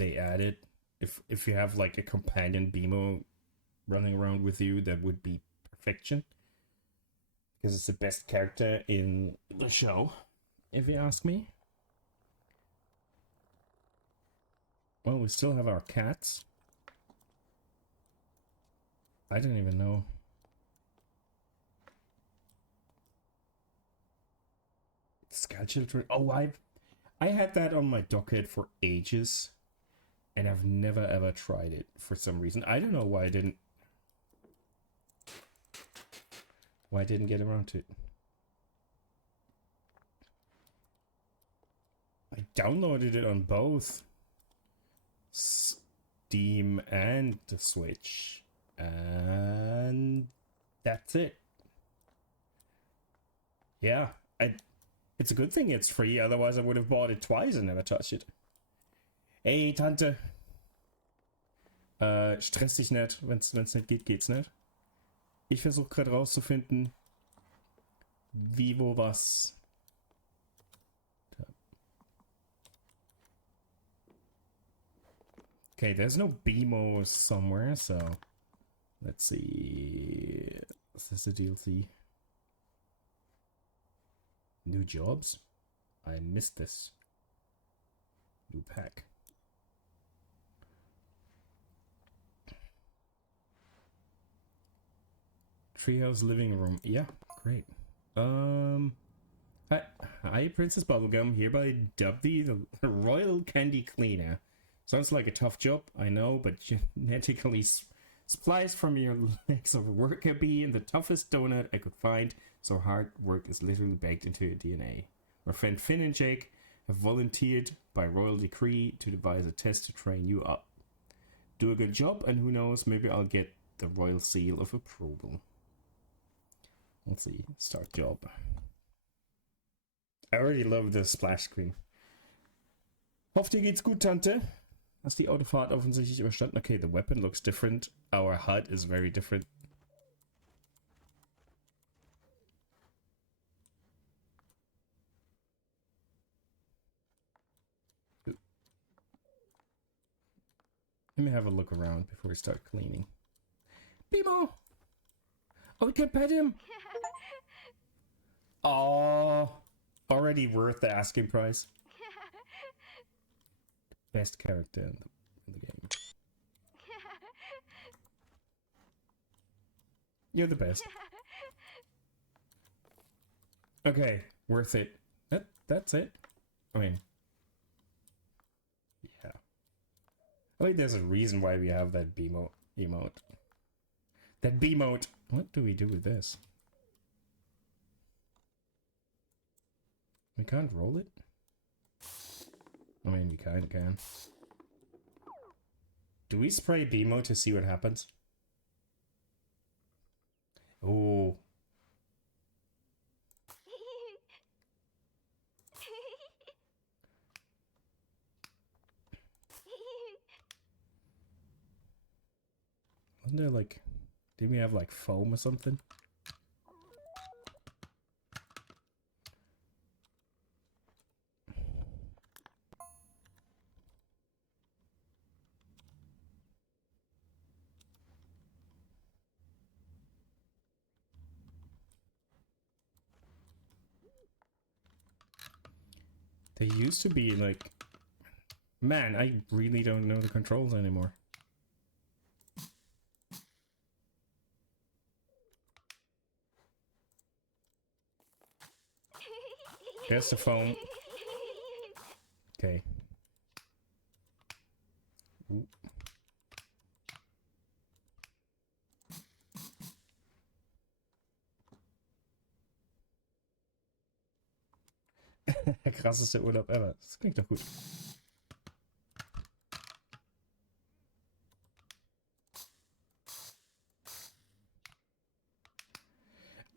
they added. If you have like a companion BMO running around with you, that would be perfection. Because it's the best character in the show, if you ask me. Well, we still have our cats. I don't even know. Sky Children. Oh, I had that on my docket for ages, and I've never ever tried it for some reason. I don't know why I didn't. Why I didn't get around to it. I downloaded it on both Steam and the Switch, and that's it. Yeah, it's a good thing it's free, otherwise I would have bought it twice and never touched it. Hey, Tante. Stress dich nicht. Wenn's nicht geht, geht's nicht. Ich versuche gerade rauszufinden, wie, wo, was. Okay, there's no BMO somewhere, so let's see. Is this a DLC? New jobs? I missed this. New pack. Treehouse living room. Yeah, great. Hi, Princess Bubblegum. Hereby dub thee the Royal Candy Cleaner. Sounds like a tough job, I know, but genetically spliced from your legs of a worker bee and the toughest donut I could find, so hard work is literally baked into your DNA. My friend Finn and Jake have volunteered by royal decree to devise a test to train you up. Do a good job, and who knows, maybe I'll get the royal seal of approval. Let's see, start job. I already love the splash screen. Hofft dir geht's gut, Tante. Hast die Autofahrt offensichtlich überstanden. Okay, the weapon looks different. Our HUD is very different. Let me have a look around before we start cleaning. Bimo! Oh, we can pet him! Oh, already worth the asking price. Best character in the game. You're the best. Okay, worth it. That's it. I mean, yeah. I think there's a reason why we have that B-mote emote. That B-mote. What do we do with this? We can't roll it? I mean, we kinda can. Do we spray B-mote to see what happens? Oh. Wasn't there like... Didn't we have like foam or something? They used to be like... Man, I really don't know the controls anymore. There's the foam. Okay. Ooh. Der krasseste Urlaub ever. Das klingt doch gut.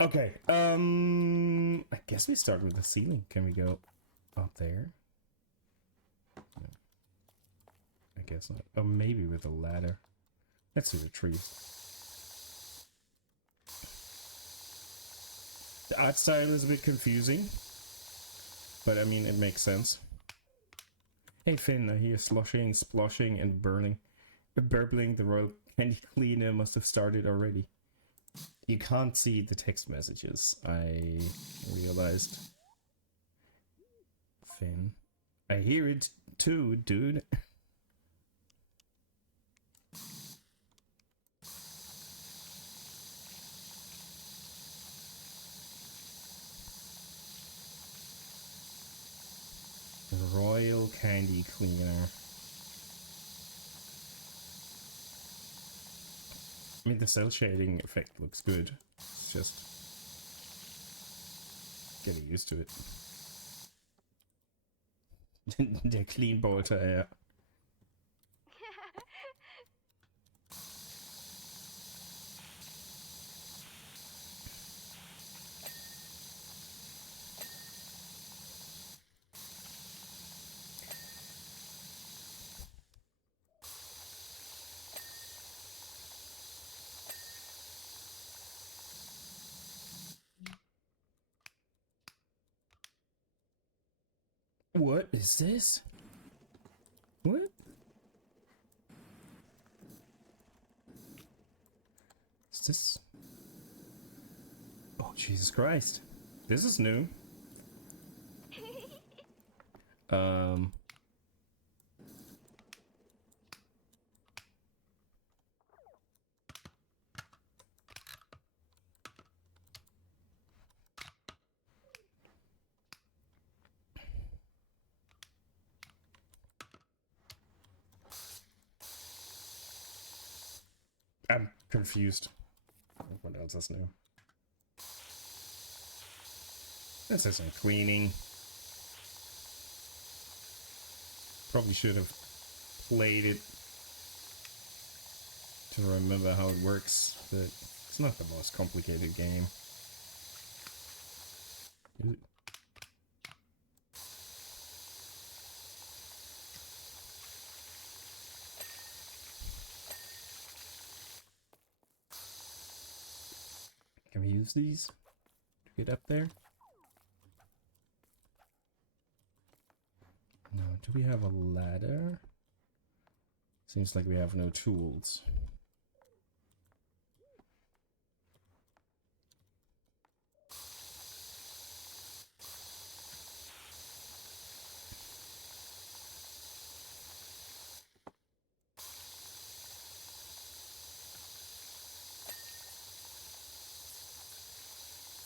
Okay, I guess we start with the ceiling. Can we go up there? No. I guess not. Oh, maybe with a ladder. Let's do the trees. The art style is a bit confusing, but I mean, it makes sense. Hey Finn, I hear sloshing, sploshing, and burning. Burbling, the royal candy cleaner must have started already. You can't see the text messages, I realized. Finn. I hear it too, dude. Royal candy cleaner. I mean, the cell shading effect looks good. It's just getting used to it. Der Cleanbolter, ja. What is this? What? Is this? Oh, Jesus Christ. This is new. Um. I'm confused. What else is new? This isn't cleaning. Probably should have played it to remember how it works, but it's not the most complicated game. Is it? Can we use these to get up there? No, do we have a ladder? Seems like we have no tools.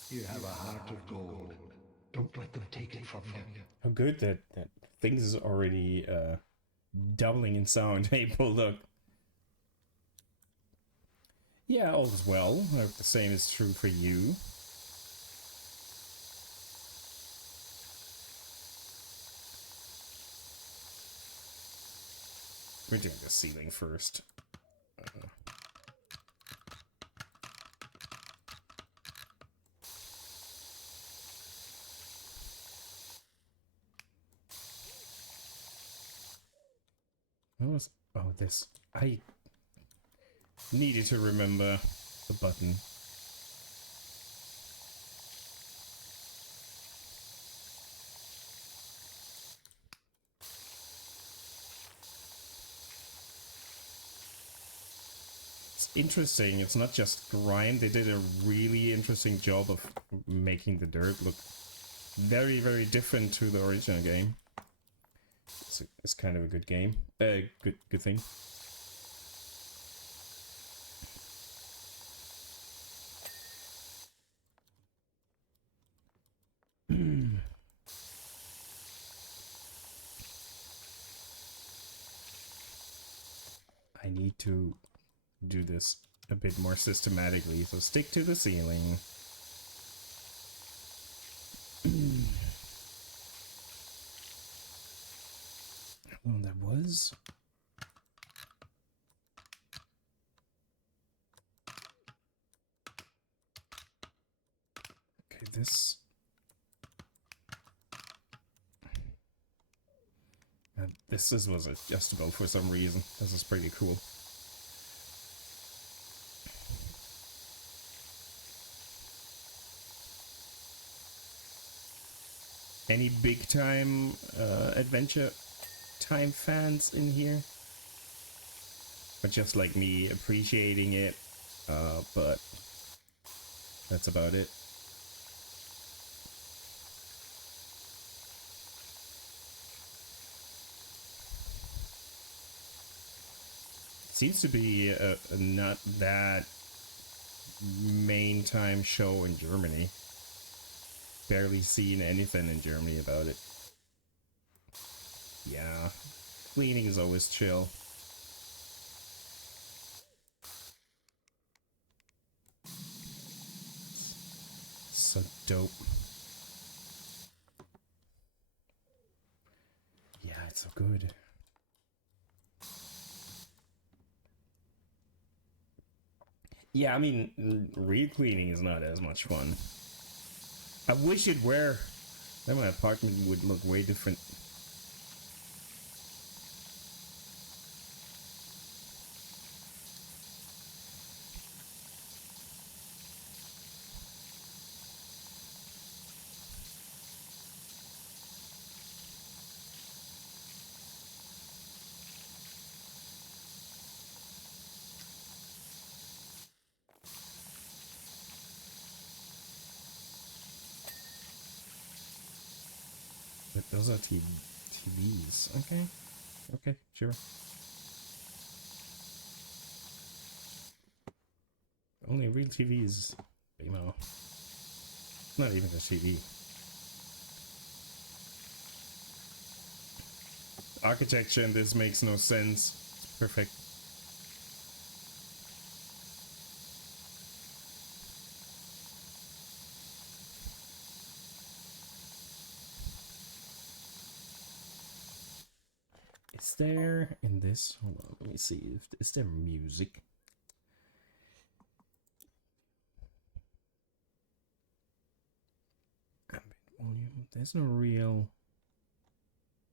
You have a heart of gold. Don't let them take it from you. How good that things is already doubling in sound. Hey, Bulldog. Yeah, all is well. I hope the same is true for you. We're doing the ceiling first. What was... Oh, this... I needed to remember the button. It's interesting, it's not just grind, they did a really interesting job of making the dirt look very, very different to the original game. It's kind of a good game. Good thing. I need to do this a bit more systematically, so stick to the ceiling. How long that was? Okay, this... this was adjustable for some reason. This is pretty cool. Any big time adventure time fans in here, or just like me appreciating it, but that's about it. Seems to be a not that main time show in Germany. Barely seen anything in Germany about it. Yeah, cleaning is always chill. So dope. Yeah, it's so good. Yeah, I mean, real cleaning is not as much fun. I wish it were. Then my apartment would look way different. But those are TVs. Okay. Okay, sure. Only real TVs. You know. Not even a TV. Architecture in this makes no sense. It's perfect. Is there in this? Hold on, let me see. Is there music? Ambient volume. There's no real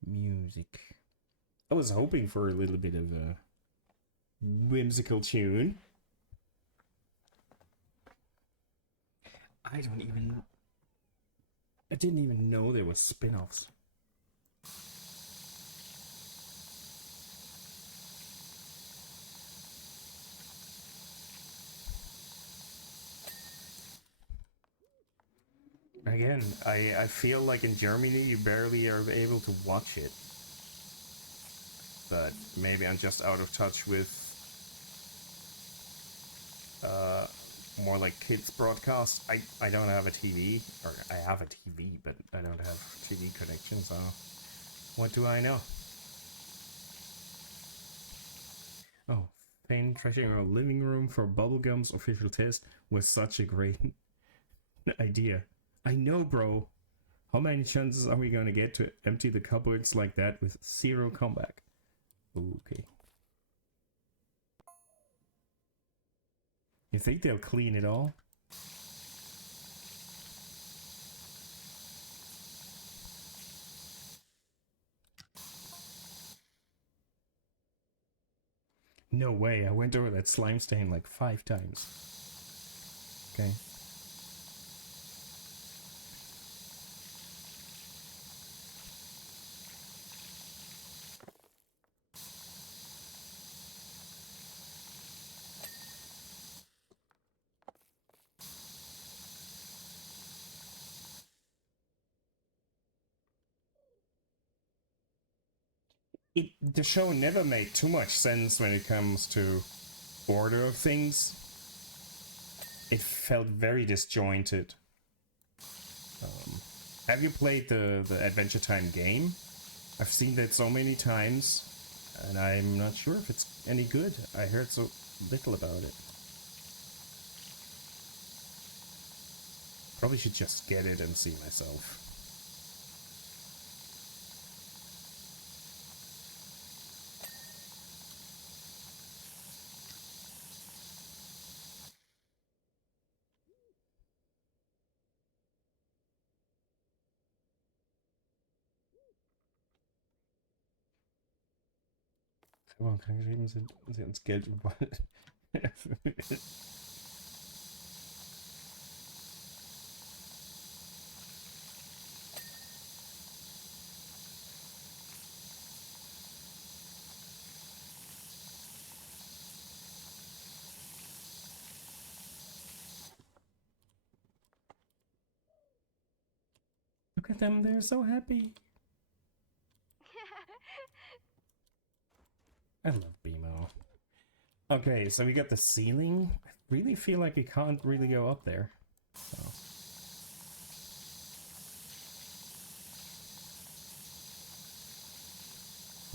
music. I was hoping for a little bit of a whimsical tune. I didn't even know there was spin-offs. Again, I feel like in Germany you barely are able to watch it. But maybe I'm just out of touch with more like kids broadcast. I don't have a TV, or I have a TV, but I don't have TV connection, so what do I know? Oh, Fane trashing our living room for Bubblegum's official test was such a great idea. I know, bro. How many chances are we gonna get to empty the cupboards like that with zero comeback? Okay. You think they'll clean it all? No way, I went over that slime stain like 5 times. Okay. The show never made too much sense when it comes to order of things. It felt very disjointed. Have you played the Adventure Time game? I've seen that so many times, and I'm not sure if it's any good. I heard so little about it. Probably should just get it and see myself. Warum krankgeschrieben sind und sie uns Geld überall. Look at them, they're so happy. I love BMO. Okay, so we got the ceiling. I really feel like we can't really go up there. So.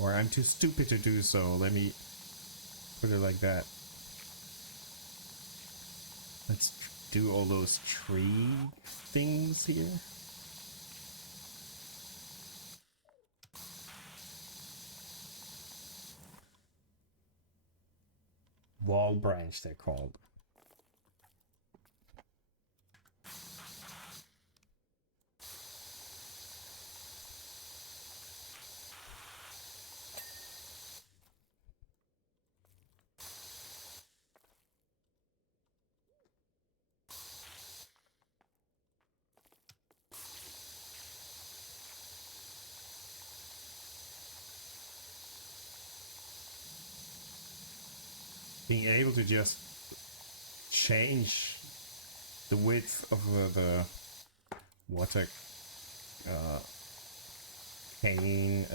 Or I'm too stupid to do so. Let me put it like that. Let's do all those tree things here. Wall branch, they're called. Being able to just change the width of the water cane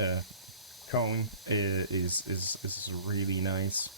cone is really nice.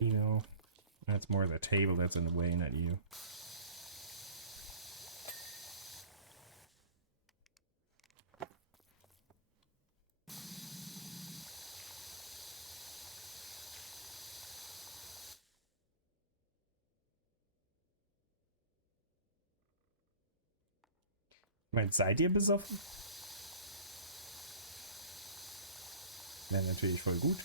You know, that's more the table that's in the way, not you. Seid ihr besoffen? Wäre natürlich voll gut.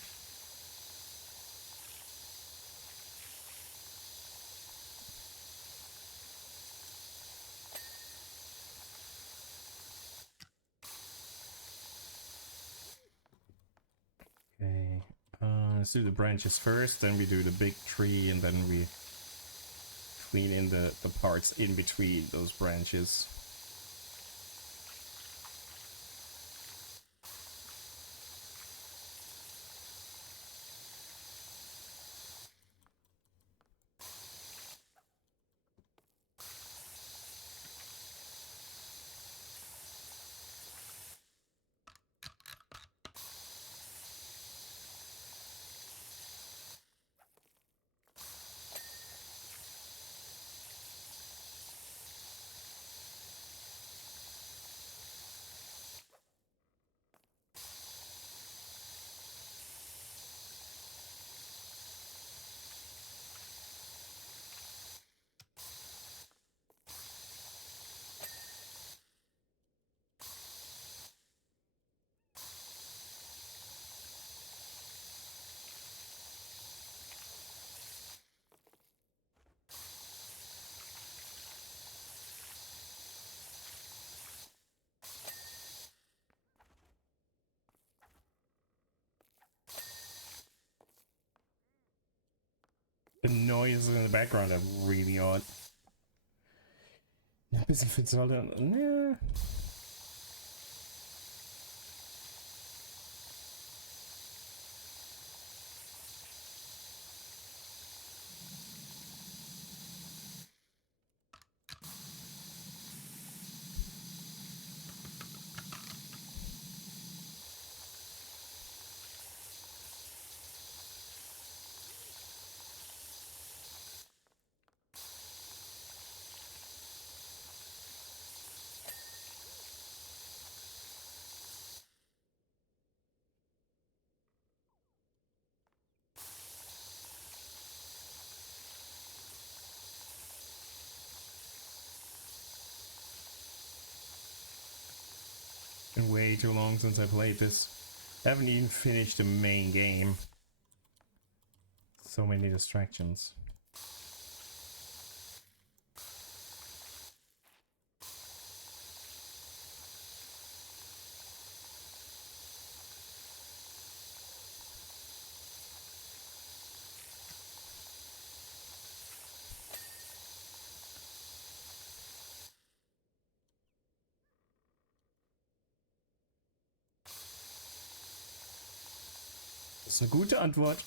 Okay, let's do the branches first, then we do the big tree, and then we clean in the parts in between those branches. The noises in the background are really odd. Bis ich jetzt sollte. Ne. Been way too long since I played this. Haven't even finished the main game. So many distractions. Das ist eine gute Antwort.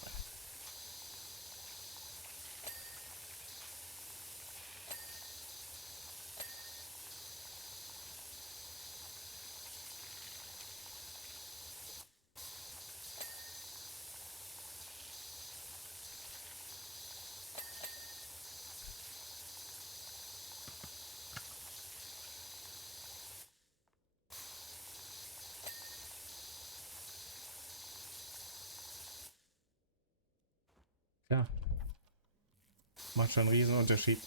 Ja. Macht schon einen riesen Unterschied.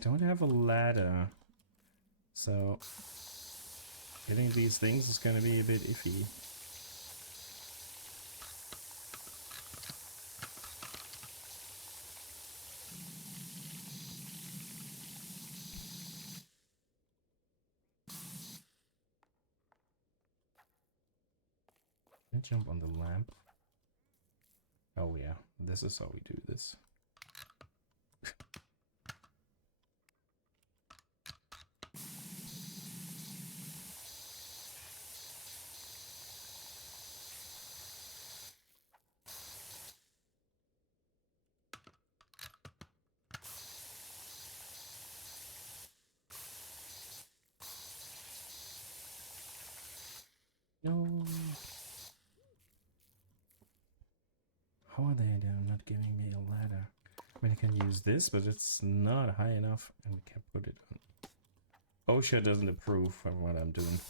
Don't have a ladder. So getting these things is gonna be a bit iffy. Can I jump on the lamp? Oh yeah, this is how we do this. No. How are they not giving me a ladder? I mean, I can use this, but it's not high enough, and we can't put it on. OSHA doesn't approve of what I'm doing.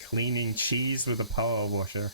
Cleaning cheese with a power washer.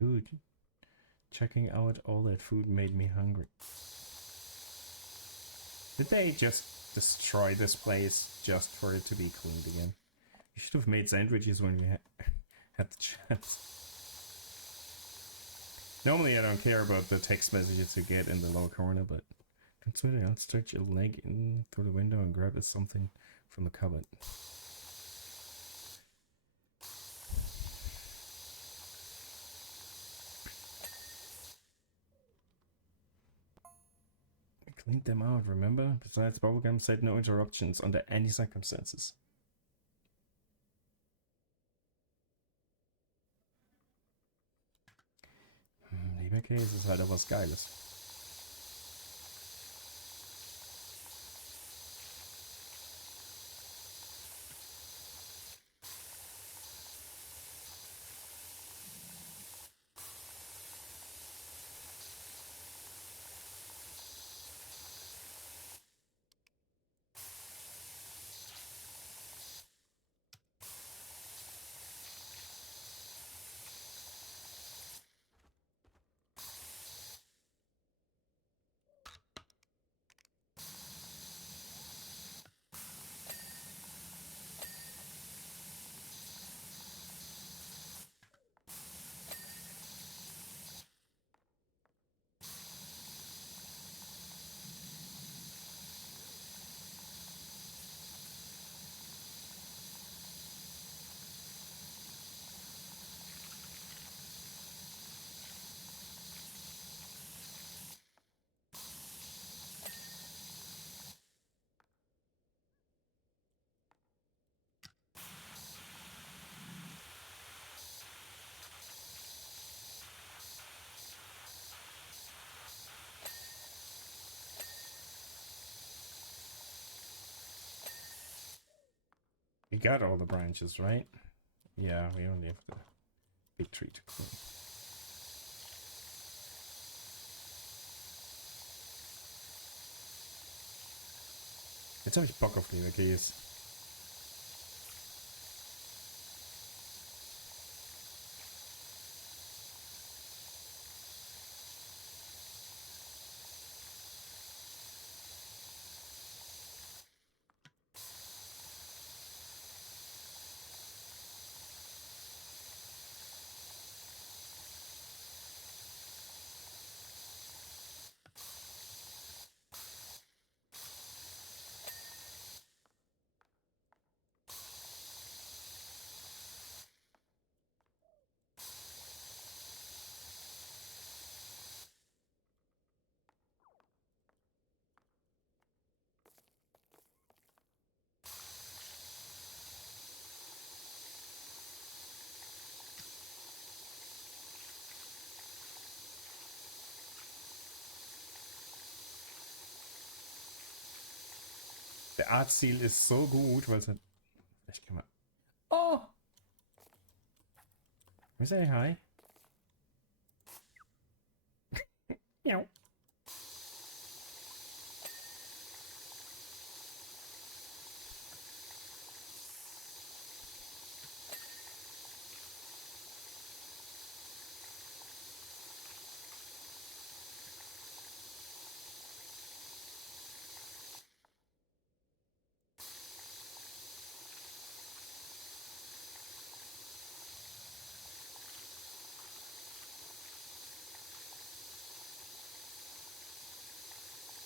Dude, checking out all that food made me hungry. Did they just destroy this place just for it to be cleaned again? You should have made sandwiches when we had the chance. Normally I don't care about the text messages you get in the lower corner, but don't sweat it, I'll stretch your leg in through the window and grab something from the cupboard. Cleaned them out, remember? Besides, Bubblegum said no interruptions under any circumstances. Lieber Käse ist halt auch was Geiles. We got all the branches, right? Yeah, we only have the big tree to clean. Jetzt habe ich Bock auf Leberkäse. Der Artziel ist so gut, weil es hat... Vielleicht kann man... Oh! Can we say hi? Meow.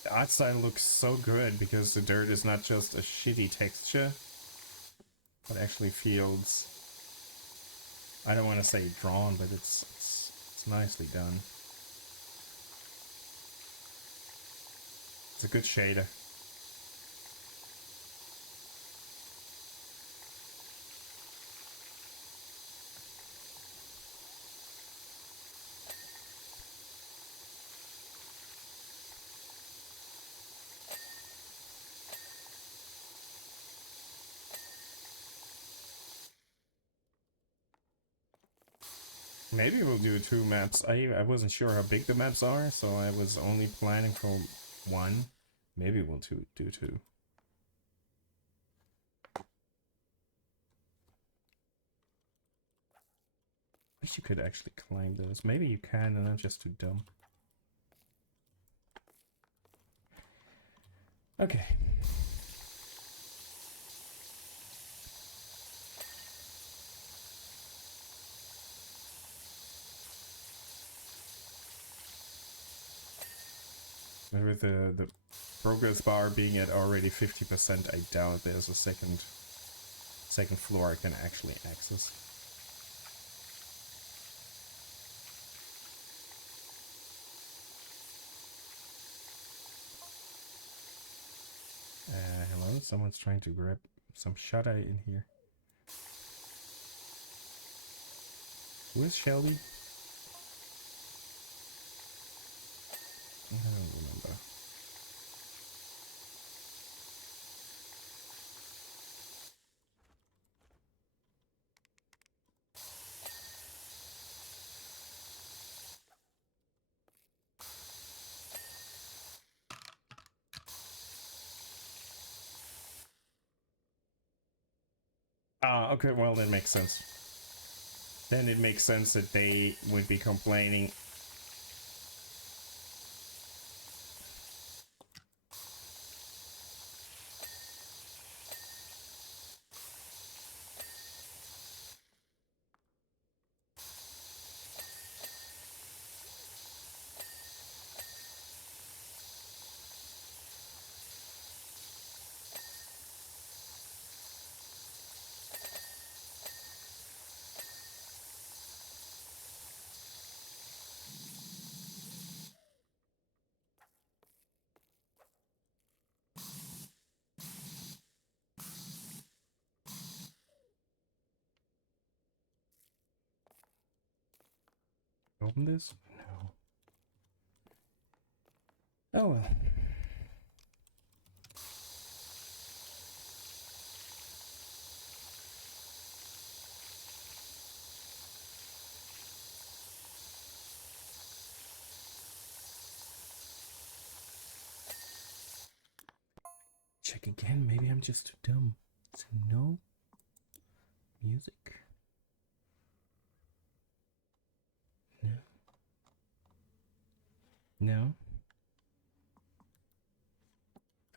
The art style looks so good because the dirt is not just a shitty texture, but actually feels, I don't want to say drawn, but it's nicely done. It's a good shader. Maybe we'll do 2 maps. I wasn't sure how big the maps are, so I was only planning for 1. Maybe we'll do 2. Wish you could actually climb those. Maybe you can, and I'm just too dumb. Okay. With the progress bar being at already 50%, I doubt there's a second floor I can actually access. Hello? Someone's trying to grab some shut-eye in here. Who is Shelby? I don't remember. Ah, okay, well, that makes sense. Then it makes sense that they would be complaining. Open this? No. Oh well. check again. Maybe I'm just too dumb. So no music. No. No.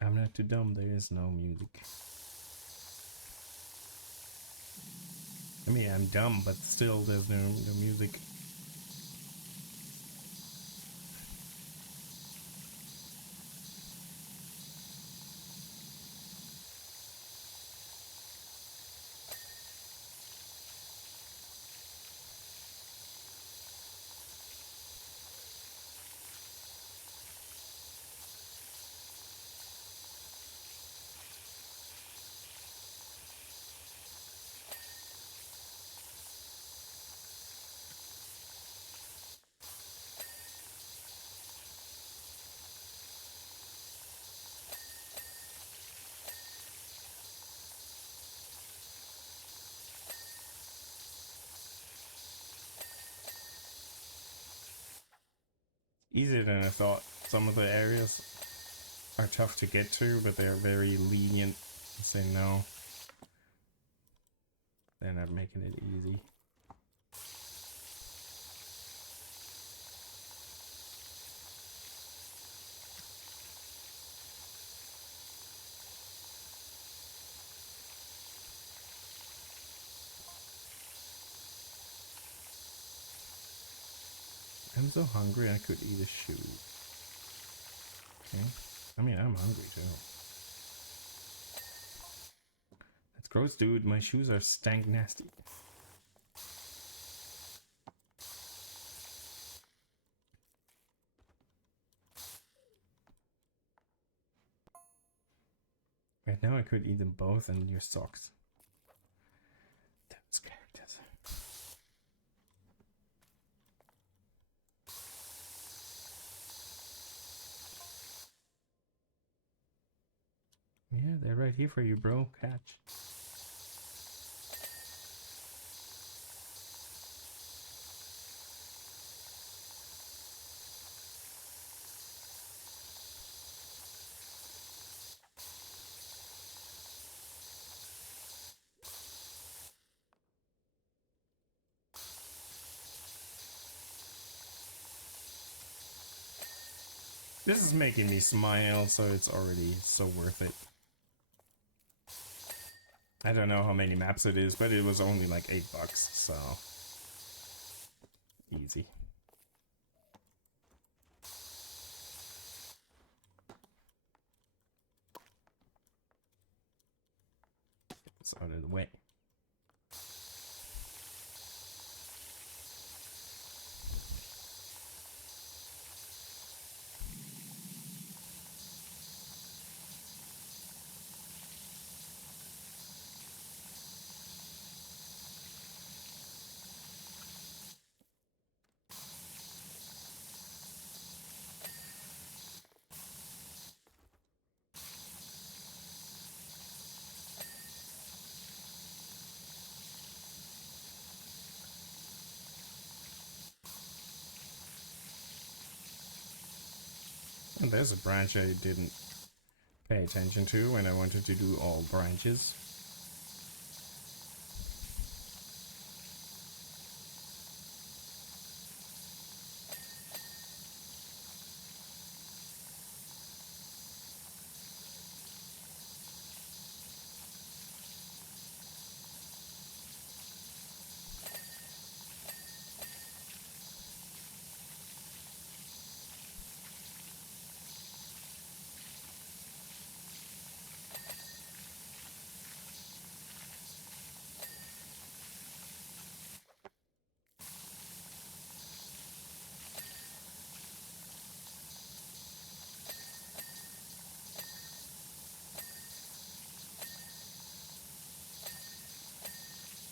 I'm not too dumb. There is no music. I mean, I'm dumb, but still, there's no music. Easier than I thought. Some of the areas are tough to get to, but they're very lenient and say no. They're not making it easy. I'm so hungry I could eat a shoe. Okay. I mean, I'm hungry too. That's gross, dude. My shoes are stank nasty. Right now I could eat them both and your socks. Those characters. Yeah, they're right here for you, bro. Catch. This is making me smile, so it's already so worth it. I don't know how many maps it is, but it was only like $8, so easy. Get this out of the way. And there's a branch I didn't pay attention to when I wanted to do all branches.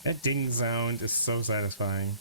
That ding sound is so satisfying.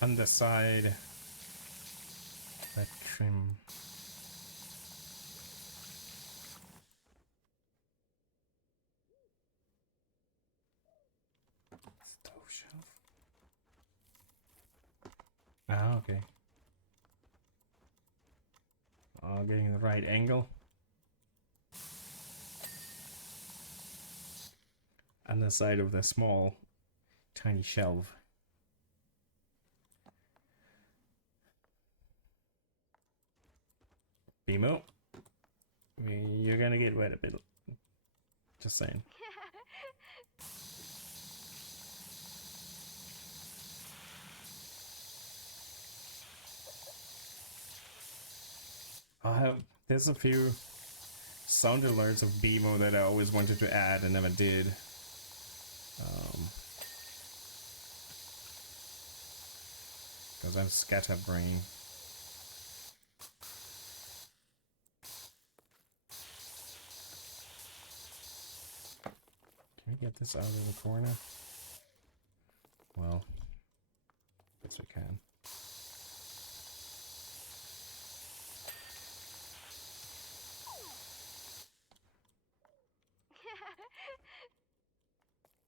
underside. That trim. Stove shelf. Ah, okay. Oh, getting the right angle. On the side of the small, tiny shelf. Bimo, you're gonna get wet a bit. Just saying. There's a few sound alerts of Bimo that I always wanted to add and never did. Because I'm scatterbrain. Can we get this out of the corner? Well, yes we can.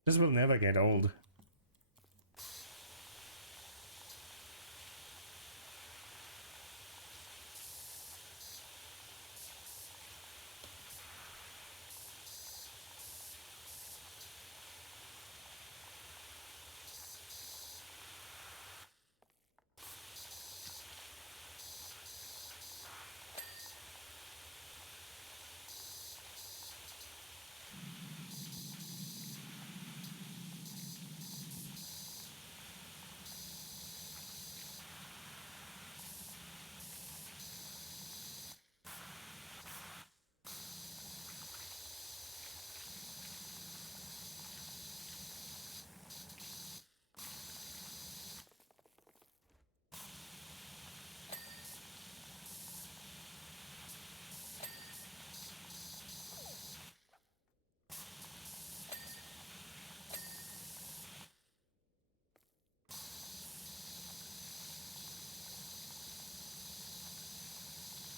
This will never get old.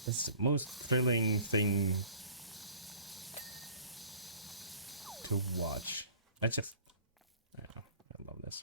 It's the most thrilling thing to watch. I love this.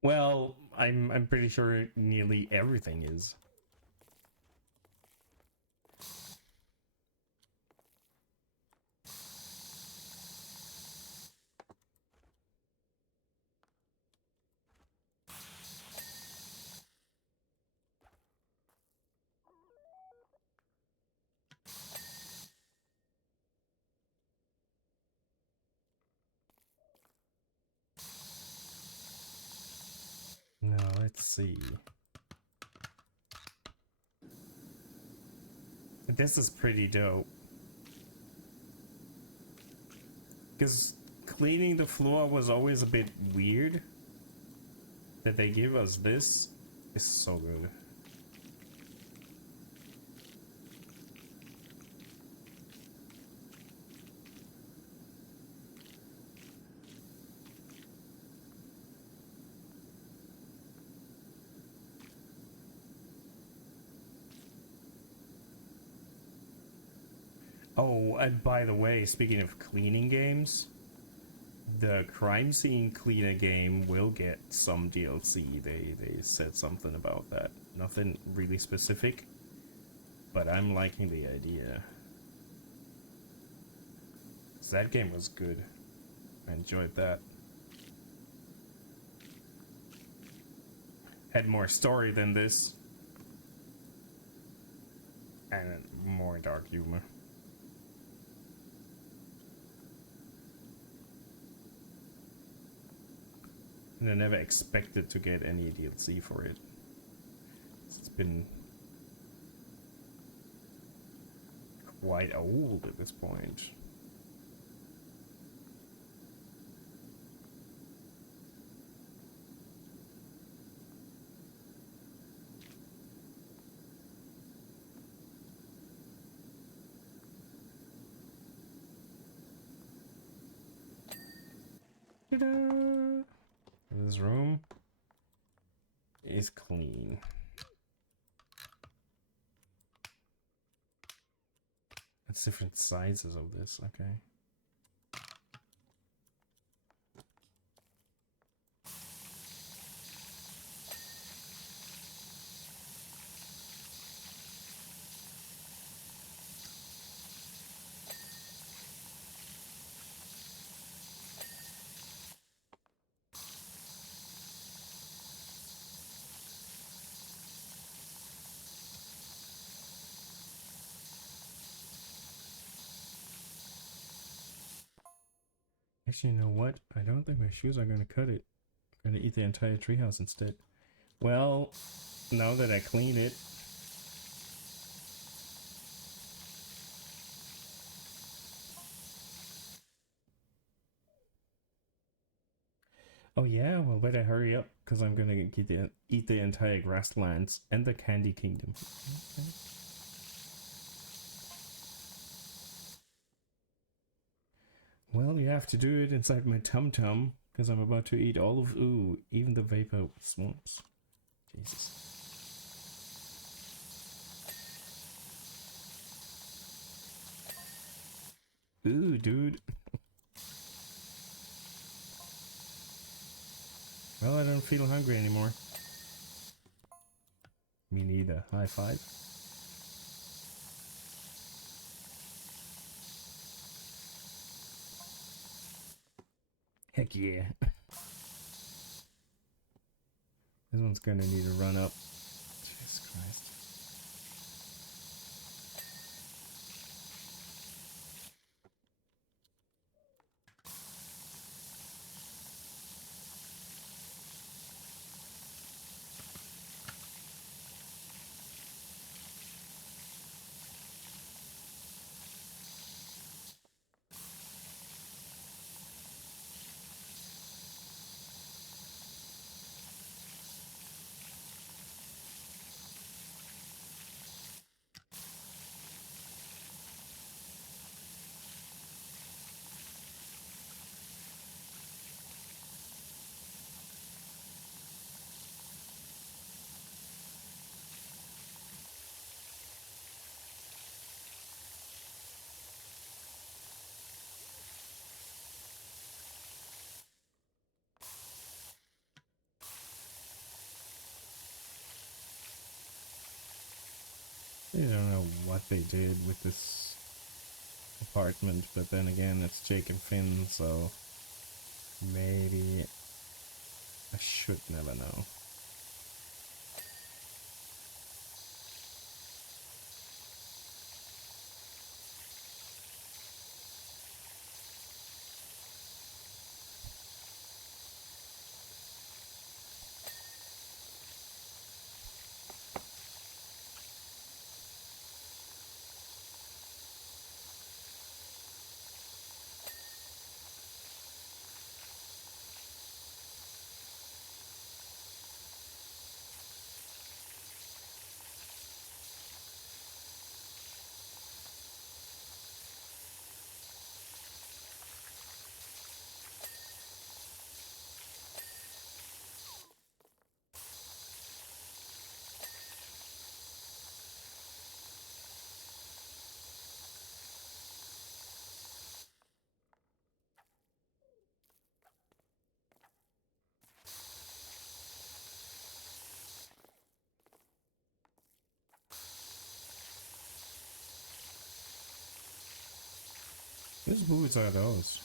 Well, I'm pretty sure nearly everything is. No, let's see. This is pretty dope. Because cleaning the floor was always a bit weird. That they give us this is so good. Oh, and by the way, speaking of cleaning games, the Crime Scene Cleaner game will get some DLC. They said something about that. Nothing really specific, but I'm liking the idea. 'Cause that game was good. I enjoyed that. Had more story than this. And more dark humor. And I never expected to get any DLC for it. It's been quite old at this point. Ta-da! This room is clean. It's different sizes of this, okay. Actually, you know what? I don't think my shoes are gonna cut it. I'm gonna eat the entire treehouse instead. Well, now that I clean it. Oh yeah, well better hurry up, because I'm gonna eat the entire grasslands and the Candy Kingdom. Okay. Well, you have to do it inside my tum-tum, because I'm about to eat all of... Ooh, even the vapor swamps. Jesus. Ooh, dude. Well, I don't feel hungry anymore. Me neither. High five. Heck yeah. This one's gonna need to run up. Jesus Christ. I don't know what they did with this apartment, but then again, it's Jake and Finn, so maybe I should never know. Whose boots are those?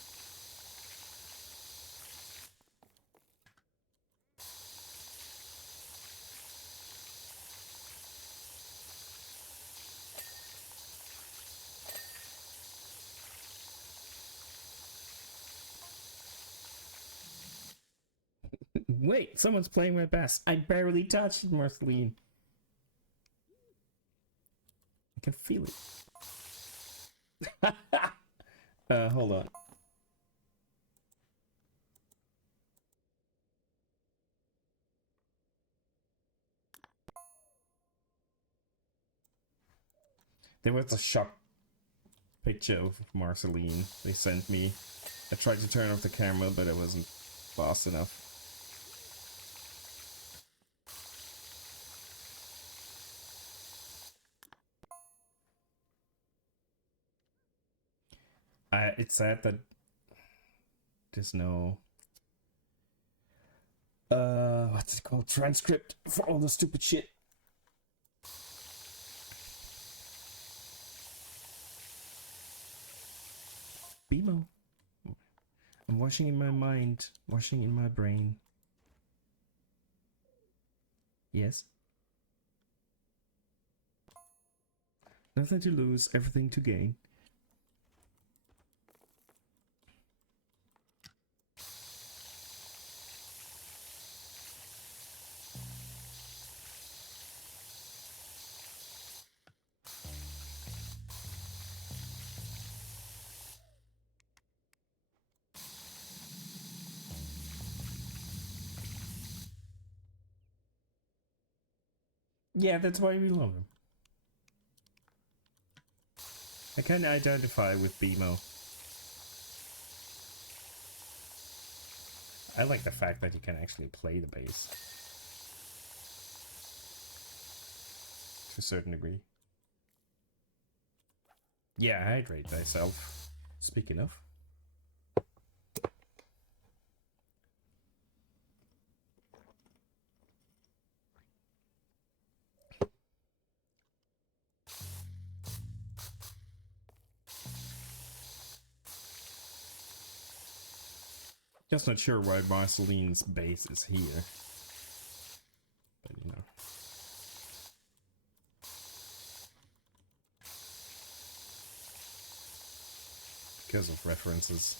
Wait, someone's playing my bass. I barely touched it, Marceline. I can feel it. Hold on. There was a shock picture of Marceline they sent me. I tried to turn off the camera, but it wasn't fast enough. It's sad that there's no what's it called, transcript for all the stupid shit. BMO. I'm washing in my mind, washing in my brain. Yes. Nothing to lose, everything to gain. Yeah, that's why we love him. I can identify with BMO. I like the fact that you can actually play the bass. To a certain degree. Yeah, hydrate thyself. Speaking of. Just not sure why Marceline's base is here. But you know. Because of references.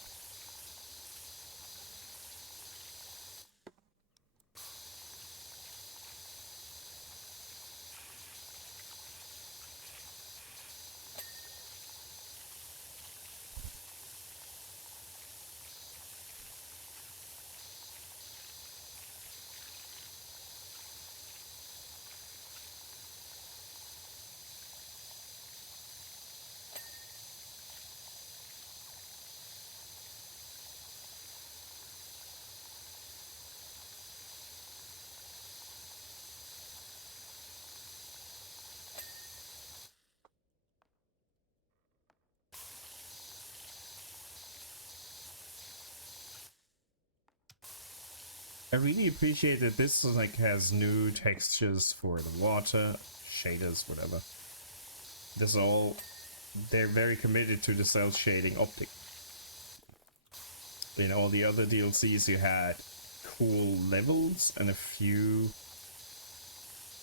I really appreciate that this like has new textures for the water, shaders, whatever. This all, they're very committed to the cell shading optic. In all the other DLCs you had cool levels and a few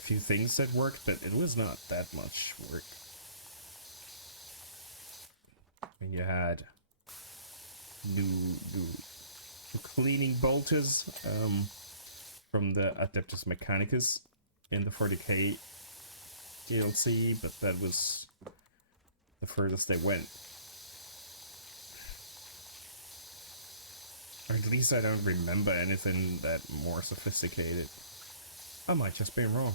things that worked, but it was not that much work. And you had new cleaning bolters from the Adeptus Mechanicus in the 40k DLC, but that was the furthest they went. Or at least I don't remember anything that more sophisticated. I might just be wrong.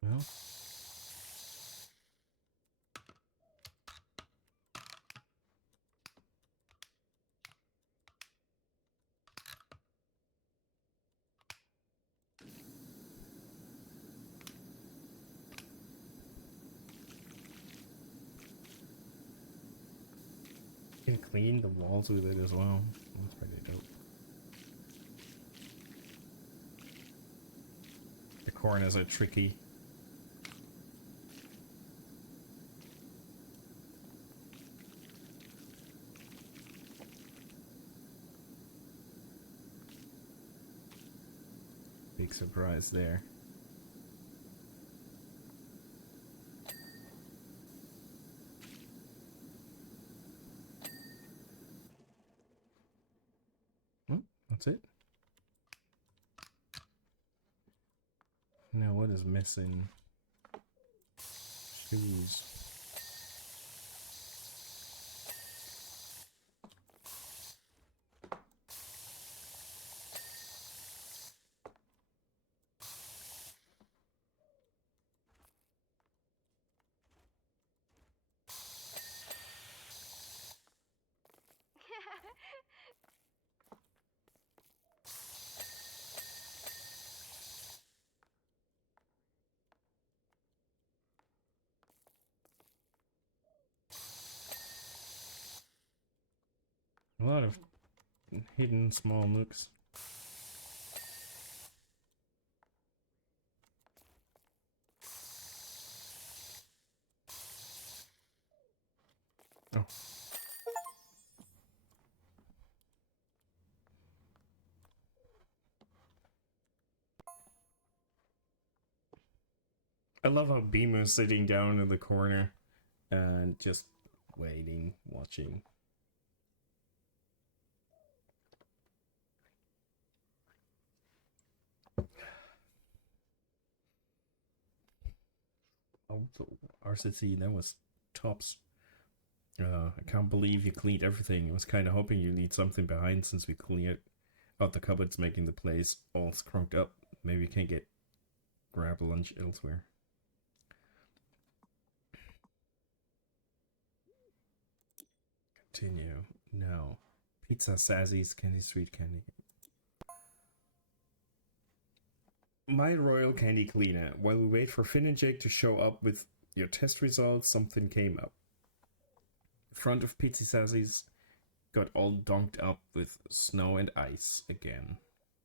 Well, can clean the walls with it as well. That's pretty dope. The corners are tricky. Big surprise there. Well, that's it. Now what is missing? Shoes. A lot of hidden small nooks. Oh. I love how Beamer's sitting down in the corner and just waiting, watching. Oh, so RCC, that was tops. I can't believe you cleaned everything. I was kind of hoping you leave something behind since we cleared out the cupboards, making the place all scrunked up. Maybe you can't grab lunch elsewhere. Continue. No. Pizza, Sazzy's, candy, sweet candy. My Royal Candy Cleaner. While we wait for Finn and Jake to show up with your test results, something came up. The front of Pizza Sazzy's got all donked up with snow and ice again.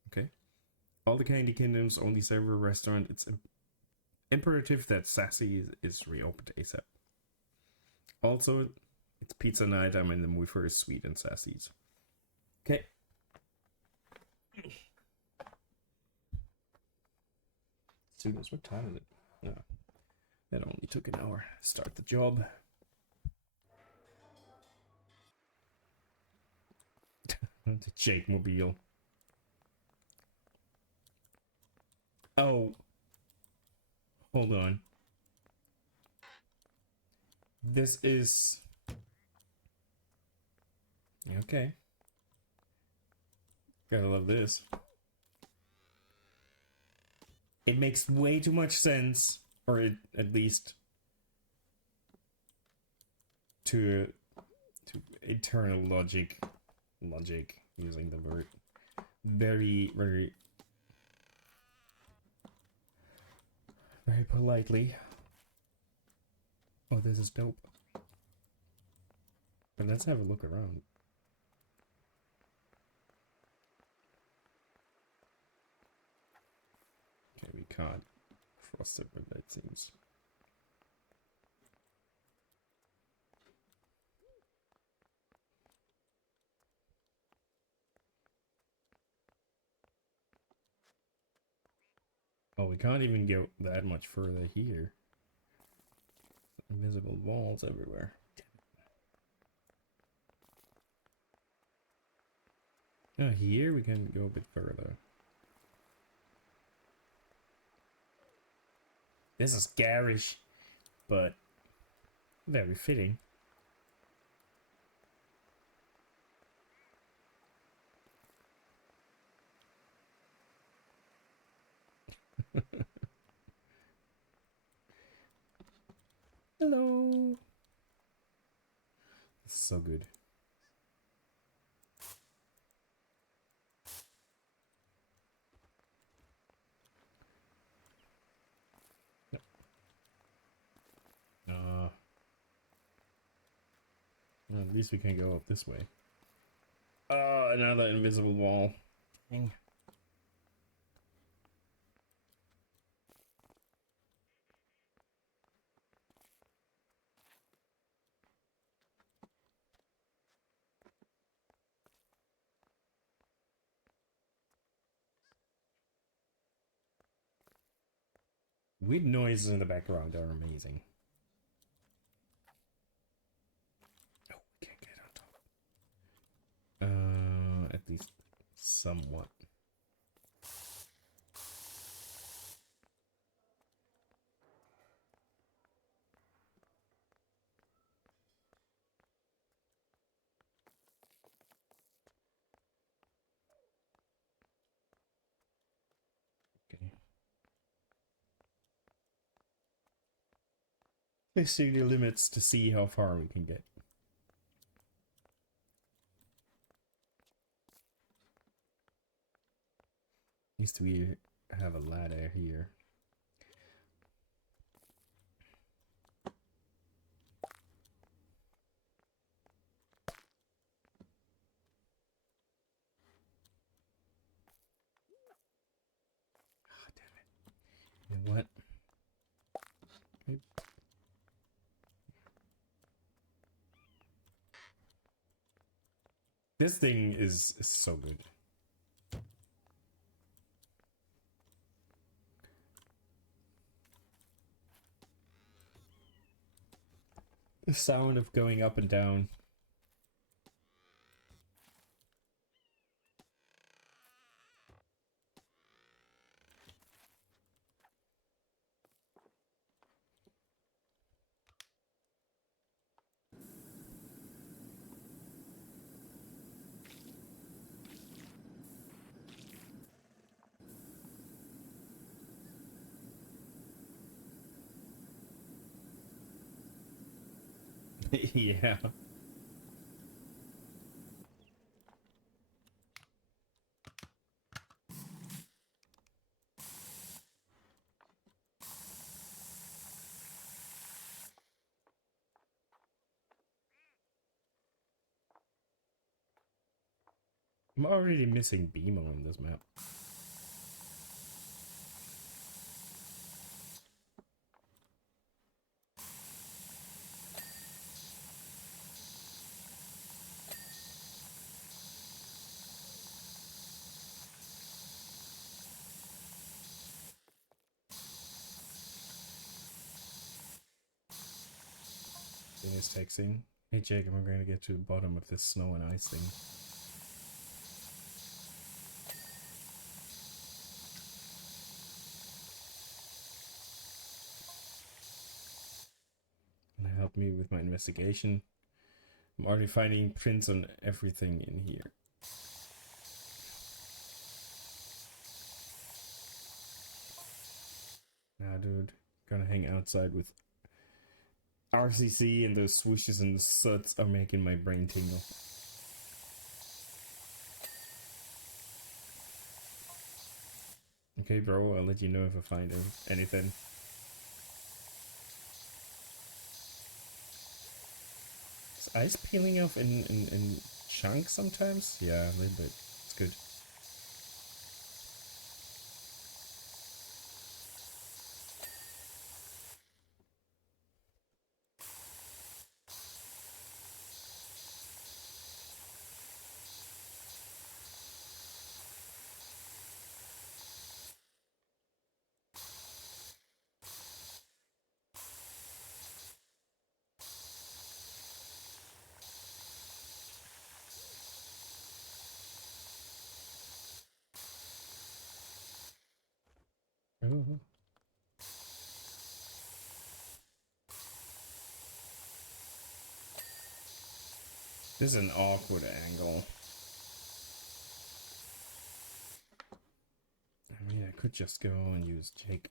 Okay? All the Candy Kingdoms only serve a restaurant. It's imperative that Sassy is reopened ASAP. Also, it's pizza night. I'm in the mood for a sweet and Sassy's. Okay. Students, what time is it? No. That only took an hour. Start the job. The Jake Mobile. Oh. Hold on. This is... Okay. Gotta love this. It makes way too much sense, or at least to eternal logic, using the word very politely. Oh, this is dope. But let's have a look around. Okay, we can't frost it, but that seems... Oh, we can't even go that much further here. Invisible walls everywhere. Oh, here we can go a bit further. This is garish, but very fitting. Hello. This is so good. At least we can go up this way. Another invisible wall. Dang. Weird noises in the background are amazing. Oh, we can't get on top. At least somewhat. Okay. Testing the limits to see how far we can get. At least we have a ladder here. Oh, damn it. You know what? Okay. This thing is so good. The sound of going up and down. Yeah. I'm already missing BMO on this map. Is texting. Hey Jacob, I'm going to get to the bottom of this snow and ice thing. Can you help me with my investigation? I'm already finding prints on everything in here. Nah, dude. Gonna hang outside with RCC, and those swooshes and the suds are making my brain tingle. Okay, bro, I'll let you know if I find anything. Is ice peeling off in chunks sometimes? Yeah, a little bit. It's good. Oh. This is an awkward angle. I mean, I could just go and use Jake.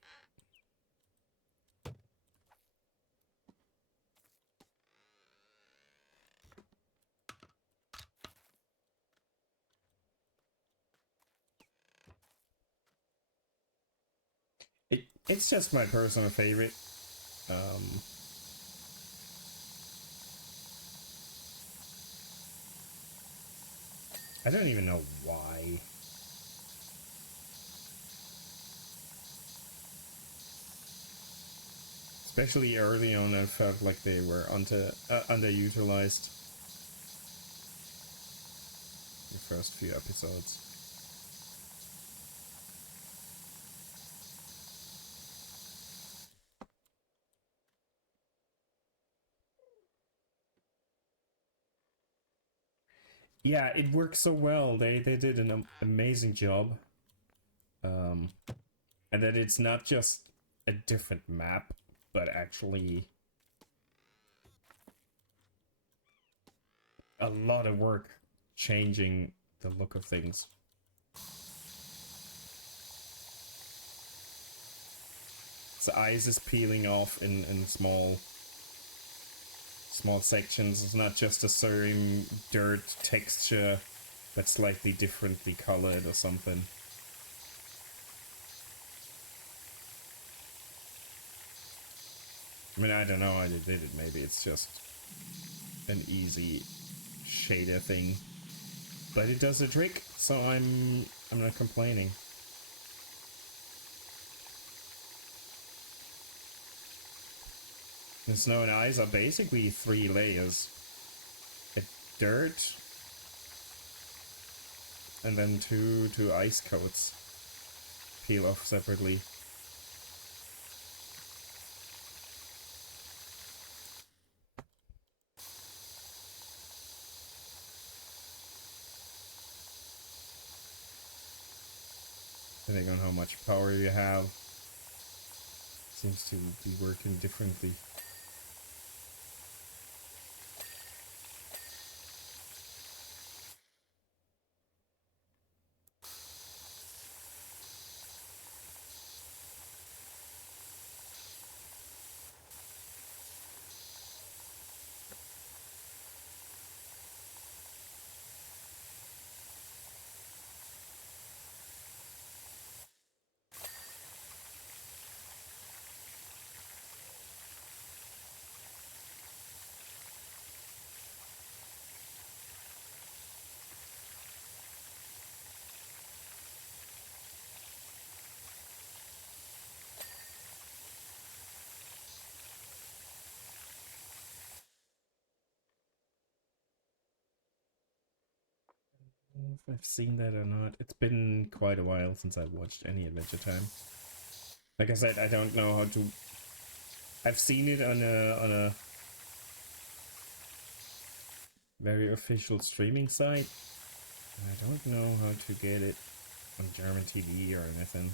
It's just my personal favorite. I don't even know why. Especially early on, I felt like they were underutilized. The first few episodes. Yeah, it works so well. They did an amazing job. And that it's not just a different map, but actually a lot of work changing the look of things. The ice is peeling off in small sections. It's not just a certain dirt texture that's slightly differently colored or something. I mean, I don't know how they did it. Maybe it's just an easy shader thing, but it does the trick. So I'm not complaining. The snow and ice are basically 3 layers. Dirt, and then two ice coats peel off separately. Depending on how much power you have, seems to be working differently. I don't know if I've seen that or not. It's been quite a while since I've watched any Adventure Time. Like I said, I don't know how to. I've seen it on a very official streaming site. I don't know how to get it on German TV or anything.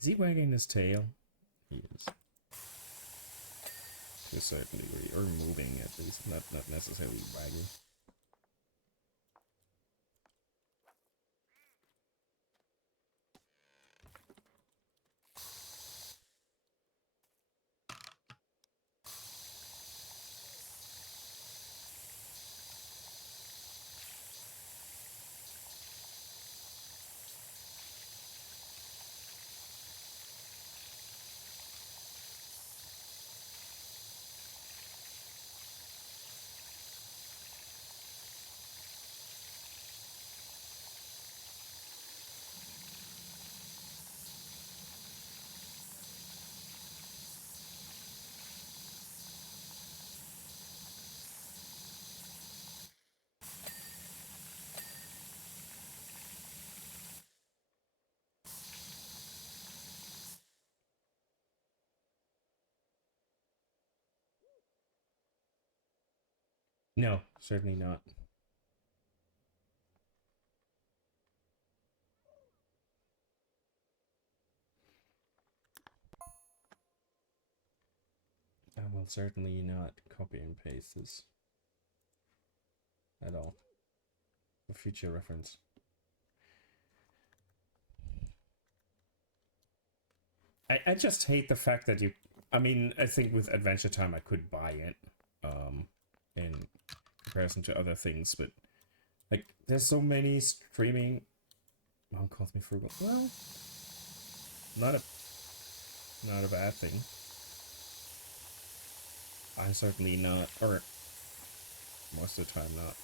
Is he wagging his tail? He is. To a certain degree, or moving at least, not necessarily wagging. No, certainly not. I will certainly not copy and paste this at all. For future reference. I just hate the fact that you. I mean, I think with Adventure Time I could buy it, in comparison to other things, but like there's so many streaming. Mom calls me frugal. Well, not a bad thing. I'm certainly not, or most of the time not.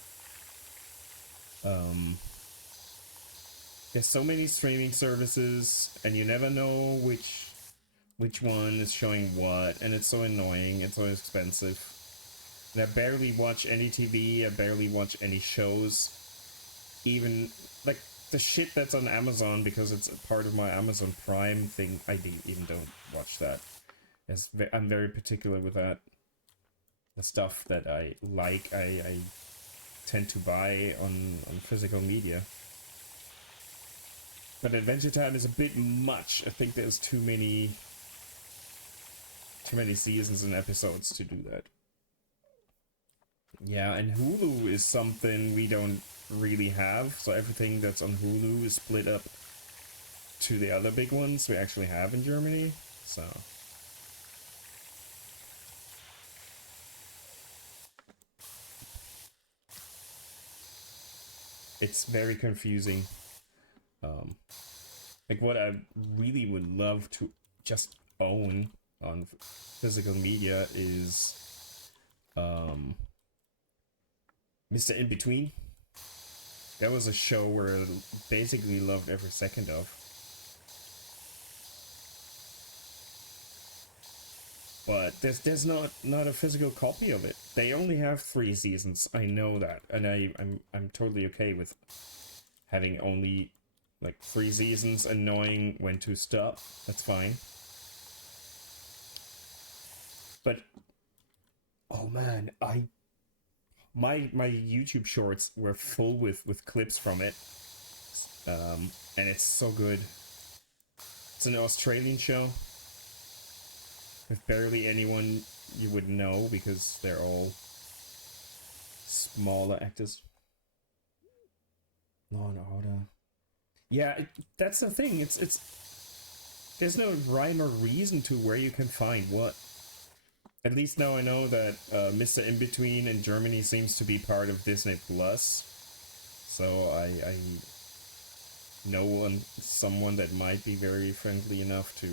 There's so many streaming services, and you never know which one is showing what, and it's so annoying. It's so expensive. And I barely watch any TV. I barely watch any shows. Even like the shit that's on Amazon, because it's a part of my Amazon Prime thing. I even don't watch that. I'm very particular with that. The stuff that I like, I tend to buy on physical media. But Adventure Time is a bit much. I think there's too many seasons and episodes to do that. Yeah, and Hulu is something we don't really have. So everything that's on Hulu is split up to the other big ones we actually have in Germany. So it's very confusing. Like what I really would love to just own on physical media is Mr. In Between. That was a show where I basically loved every second of. But there's not a physical copy of it. They only have 3 seasons. I know that, and I'm totally okay with having only like 3 seasons and knowing when to stop. That's fine. But oh man, my YouTube shorts were full with clips from it, and it's so good. It's an Australian show with barely anyone you would know because they're all smaller actors. Law and Order. Yeah, that's the thing. It's there's no rhyme or reason to where you can find what. At least now I know that Mr. In Between in Germany seems to be part of Disney Plus. So I know someone that might be very friendly enough to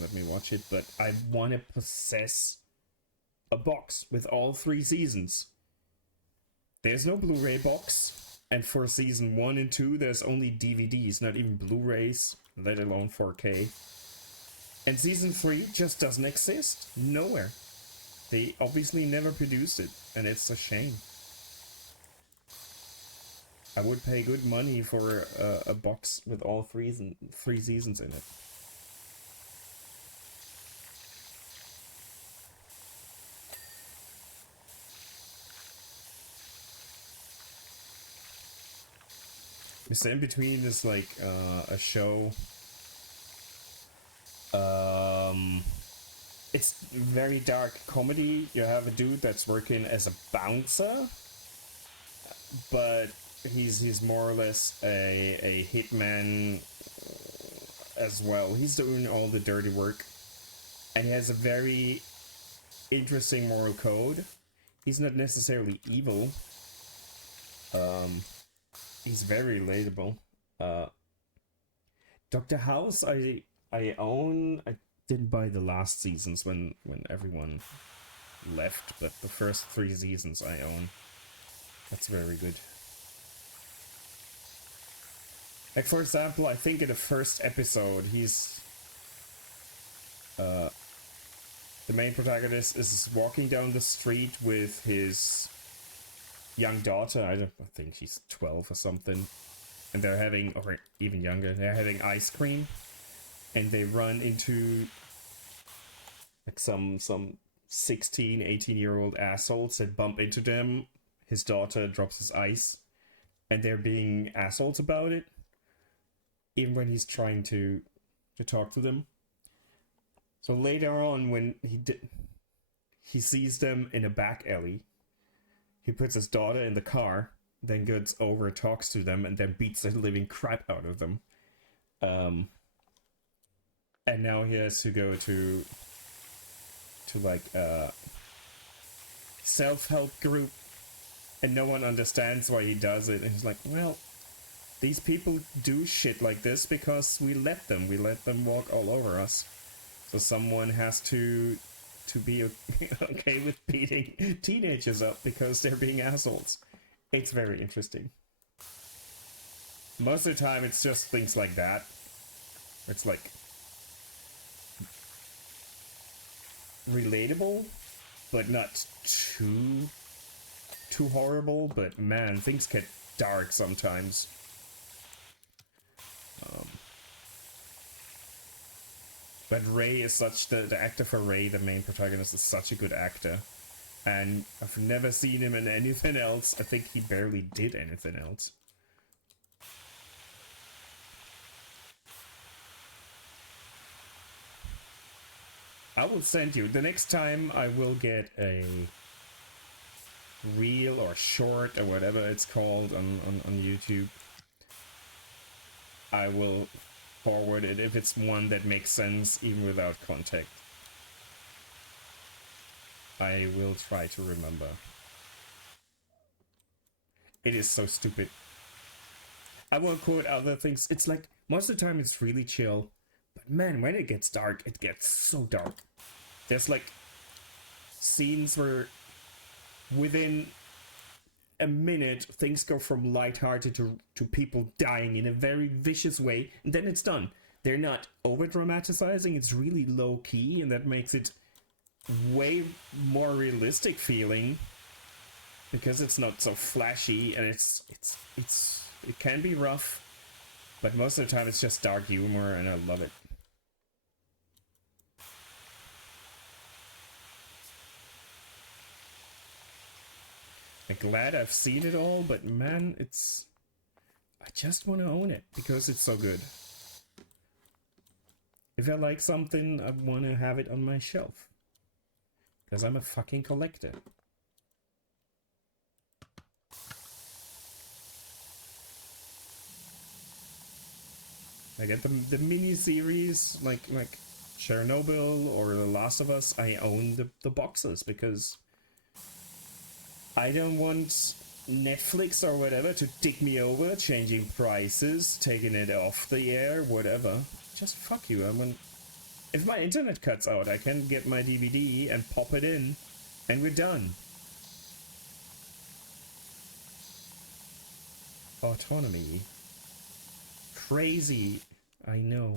let me watch it, but I want to possess a box with all 3 seasons. There's no Blu-ray box, and for season 1 and 2 there's only DVDs, not even Blu-rays, let alone 4K. And season 3 just doesn't exist. Nowhere. They obviously never produced it, and it's a shame. I would pay good money for a box with all 3 seasons in it. Mr. In Between is like a show. It's very dark comedy. You have a dude that's working as a bouncer, but he's more or less a hitman as well. He's doing all the dirty work, and he has a very interesting moral code. He's not necessarily evil. He's very relatable. Dr. House, I own. I didn't buy the last seasons when everyone left, but the first 3 seasons I own. That's very good. Like, for example, I think in the first episode, he's the main protagonist is walking down the street with his young daughter. I think she's 12 or something, and they're having, or even younger, they're having ice cream, and they run into like some 16, 18-year-old assholes that bump into them. His daughter drops his ice, and they're being assholes about it, even when he's trying to talk to them. So later on, when he sees them in a back alley, he puts his daughter in the car, then goes over, talks to them, and then beats the living crap out of them. And now he has to go to like a self-help group, and no one understands why he does it. And he's like, well, these people do shit like this because we let them walk all over us. So someone has to to be okay with beating teenagers up because they're being assholes. It's very interesting. Most of the time, it's just things like that. It's like relatable, but not too horrible. But man, things get dark sometimes. But Ray is such the actor for Ray, the main protagonist, is such a good actor, and I've never seen him in anything else. I think he barely did anything else. I will send you the next time I will get a reel or short or whatever it's called on YouTube. I will forward it if it's one that makes sense even without context. I will try to remember. It is so stupid. I won't quote other things. It's like most of the time it's really chill, but man, when it gets dark, it gets so dark. There's like scenes where within a minute things go from lighthearted to people dying in a very vicious way, and then it's done. They're not over dramatizing, it's really low key, and that makes it way more realistic feeling because it's not so flashy, and it can be rough, but most of the time it's just dark humor, and I love it. I'm glad I've seen it all, but man, I just want to own it because it's so good. If I like something, I want to have it on my shelf. Because I'm a fucking collector. I get the mini-series, like Chernobyl or The Last of Us. I own the boxes because I don't want Netflix or whatever to dick me over, changing prices, taking it off the air, whatever. Just fuck you. If my internet cuts out, I can get my DVD and pop it in, and we're done. Autonomy. Crazy. I know.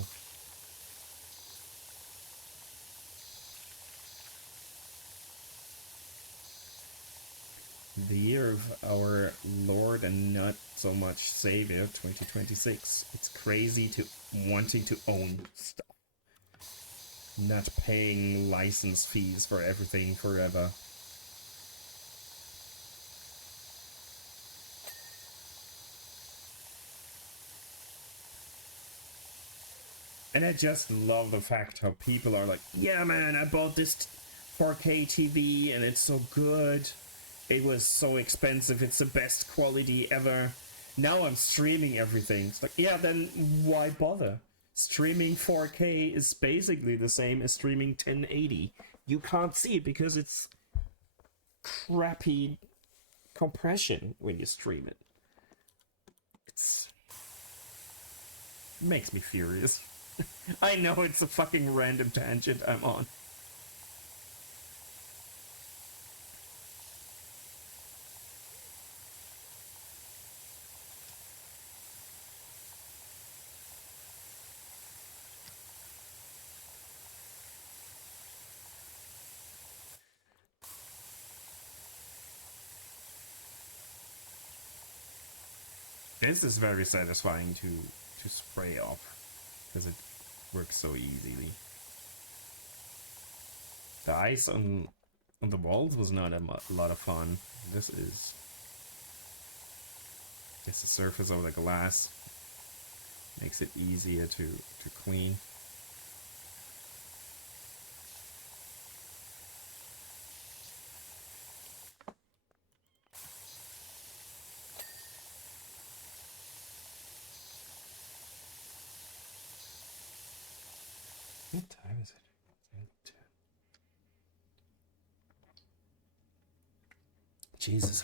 The year of our Lord and not so much Savior, 2026. It's crazy to wanting to own stuff. Not paying license fees for everything forever. And I just love the fact how people are like, yeah man, I bought this 4K TV and it's so good. It was so expensive, it's the best quality ever. Now I'm streaming everything. It's like, yeah, then why bother? Streaming 4K is basically the same as streaming 1080. You can't see it because it's crappy compression when you stream it. It makes me furious. I know it's a fucking random tangent I'm on. This is very satisfying to spray off because it works so easily. The ice on the walls was not a lot of fun. This is the surface of the glass makes it easier to clean. What time is it? Jesus.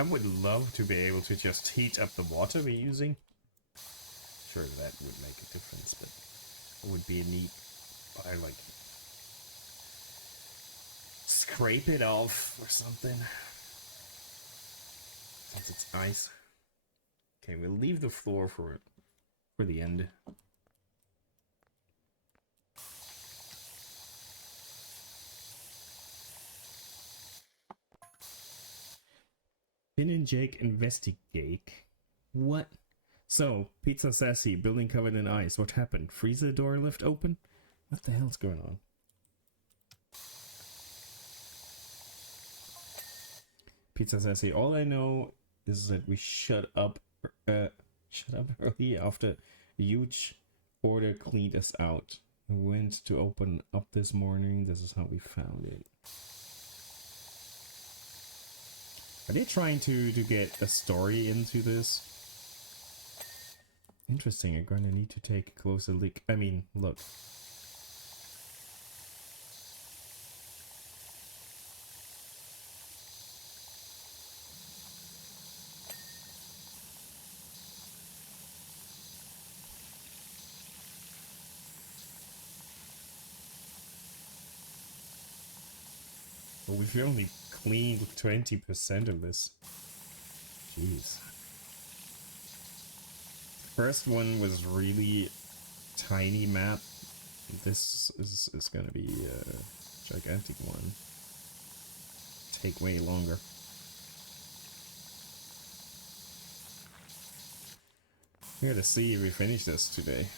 I would love to be able to just heat up the water we're using. Sure, that would make a difference, but it would be a neat. I like scrape it off or something. Since it's ice. Okay, we'll leave the floor for the end. Finn and Jake investigate. What? So, Pizza Sassy, building covered in ice. What happened? Freezer door left open? What the hell's going on? Pizza Sassy, all I know is that we shut up early after a huge order cleaned us out. We went to open up this morning. This is how we found it. Are they trying to get a story into this? Interesting, I'm gonna need to take a closer look. Look. But we've only cleaned 20% of this. Jeez. First one was really tiny map. This is gonna be a gigantic one. Take way longer. Here to see if we finish this today.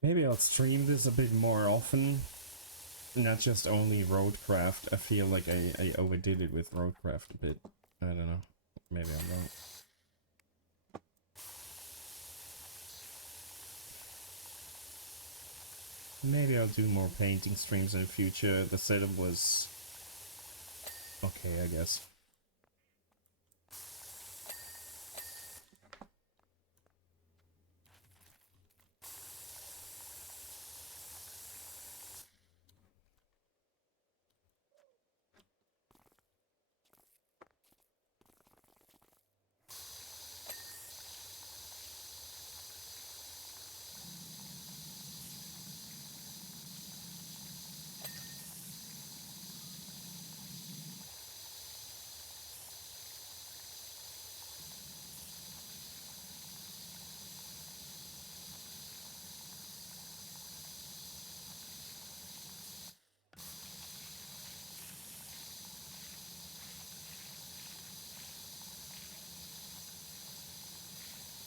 Maybe I'll stream this a bit more often. Not just only Roadcraft. I feel like I overdid it with Roadcraft a bit. I don't know. Maybe I'm wrong. Maybe I'll do more painting streams in the future. The setup was okay, I guess.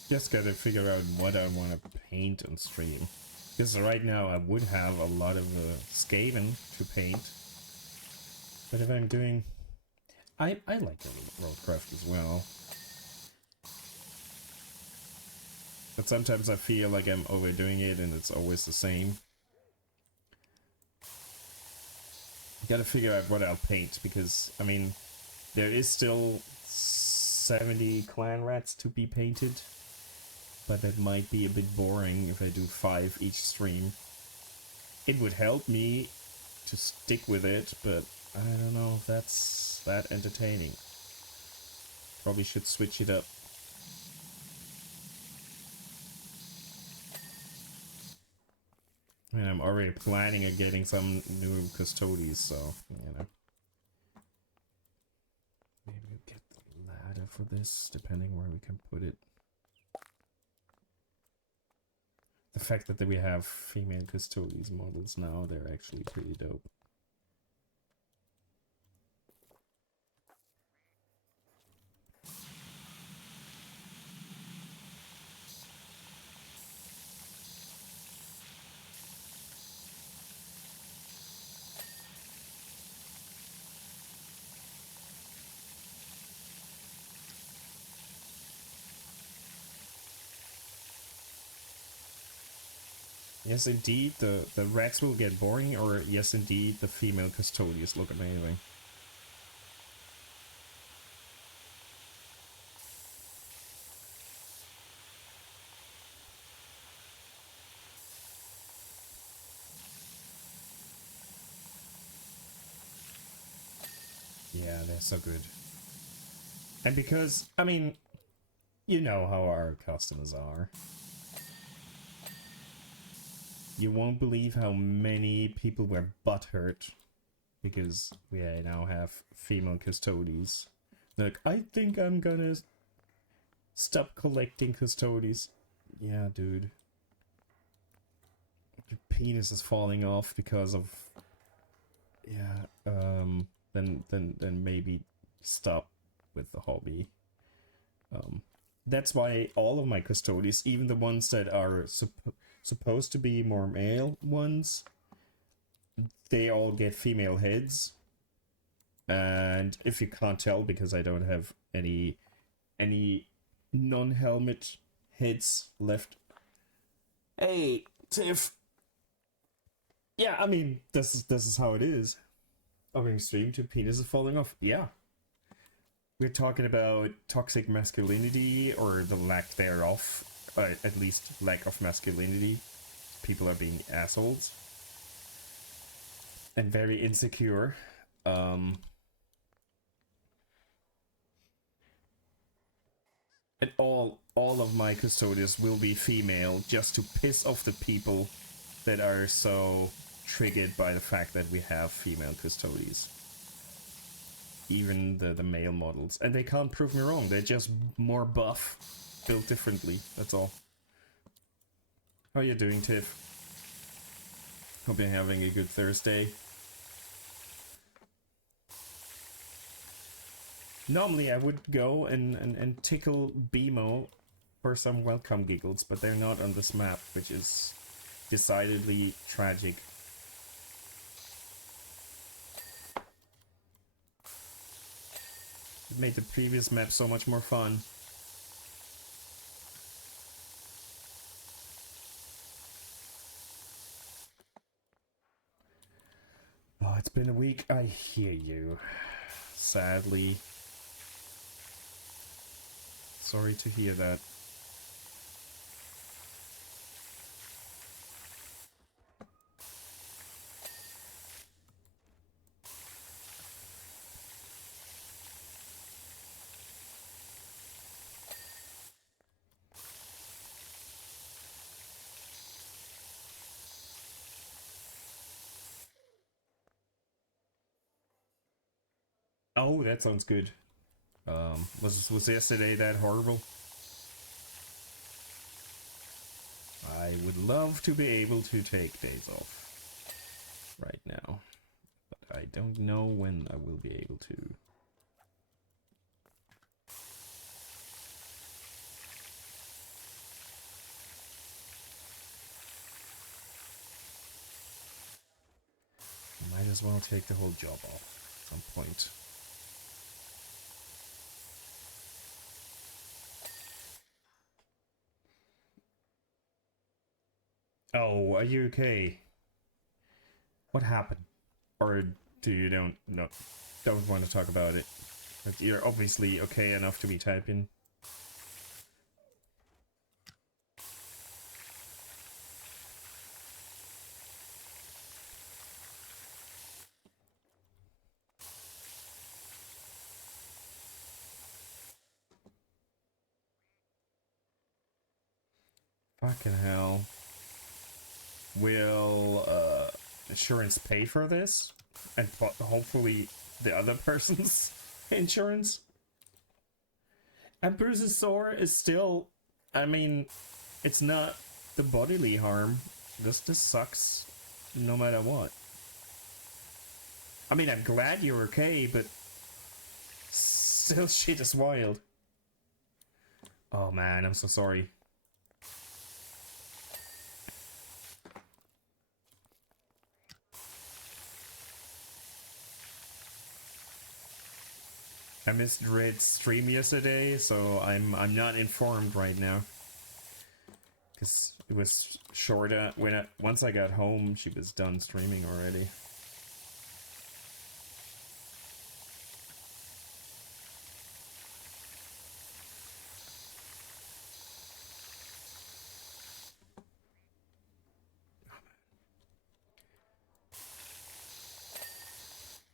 Just gotta figure out what I want to paint on stream. Because right now I would have a lot of Skaven to paint. But if I'm doing... I like Roadcraft as well. But sometimes I feel like I'm overdoing it and it's always the same. Gotta figure out what I'll paint, because, I mean, there is still 70 clan rats to be painted. But that might be a bit boring if I do 5 each stream. It would help me to stick with it, but I don't know if that's that entertaining. Probably should switch it up. And I'm already planning on getting some new custodies, so, you know. Maybe we'll get the ladder for this, depending where we can put it. The fact that we have female custodies models now, they're actually pretty dope. Yes, indeed, the rats will get boring, or yes, indeed, the female custodians look amazing. Yeah, they're so good. And because, I mean, you know how our customers are. You won't believe how many people were butthurt because we now have female custodies. They're like, I think I'm gonna stop collecting custodies. Yeah, dude. Your penis is falling off because of... Yeah, then maybe stop with the hobby. That's why all of my custodies, even the ones that are supposed to be more male ones, they all get female heads. And if you can't tell, because I don't have any non-helmet heads left. Hey, Tiff. Yeah, I mean, this is how it is. Opening stream to penises falling off. Yeah. We're talking about toxic masculinity, or the lack thereof. At least lack of masculinity. People are being assholes. And very insecure. And all of my custodians will be female, just to piss off the people that are so triggered by the fact that we have female custodians. Even the male models. And they can't prove me wrong, they're just more buff, built differently, that's all. How are you doing, Tiff? Hope you're having a good Thursday. Normally I would go and tickle BMO for some welcome giggles, but they're not on this map, which is decidedly tragic. It made the previous map so much more fun. Oh, it's been a week. I hear you. Sadly. Sorry to hear that. Oh, that sounds good. Was yesterday that horrible? I would love to be able to take days off right now, but I don't know when I will be able to. Might as well take the whole job off at some point. Oh, are you okay? What happened? Or do you don't want to talk about it? But you're obviously okay enough to be typing. Fucking hell. Will insurance pay for this? And hopefully the other person's insurance? And Bruce's sore is still, I mean, it's not the bodily harm. This sucks no matter what. I mean, I'm glad you're okay, but still shit is wild. Oh man, I'm so sorry. I missed Red's stream yesterday, so I'm not informed right now. Cause it was shorter. Once I got home, she was done streaming already.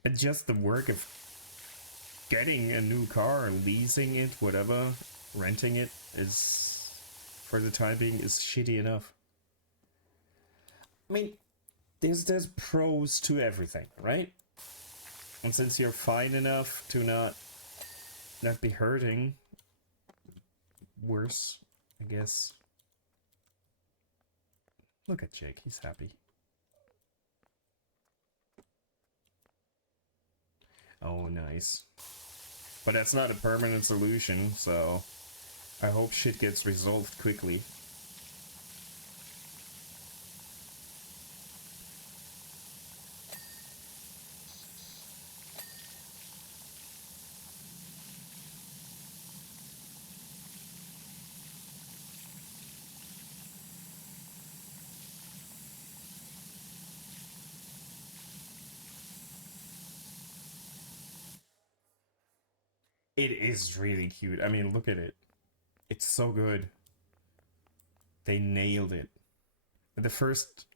And just the work of getting a new car, leasing it, whatever, renting it is, for the time being, is shitty enough. I mean, there's pros to everything, right? And since you're fine enough to not be hurting worse, I guess. Look at Jake, he's happy. Oh, nice. But that's not a permanent solution, so I hope shit gets resolved quickly. It is really cute. I mean, look at it. It's so good. They nailed it. The first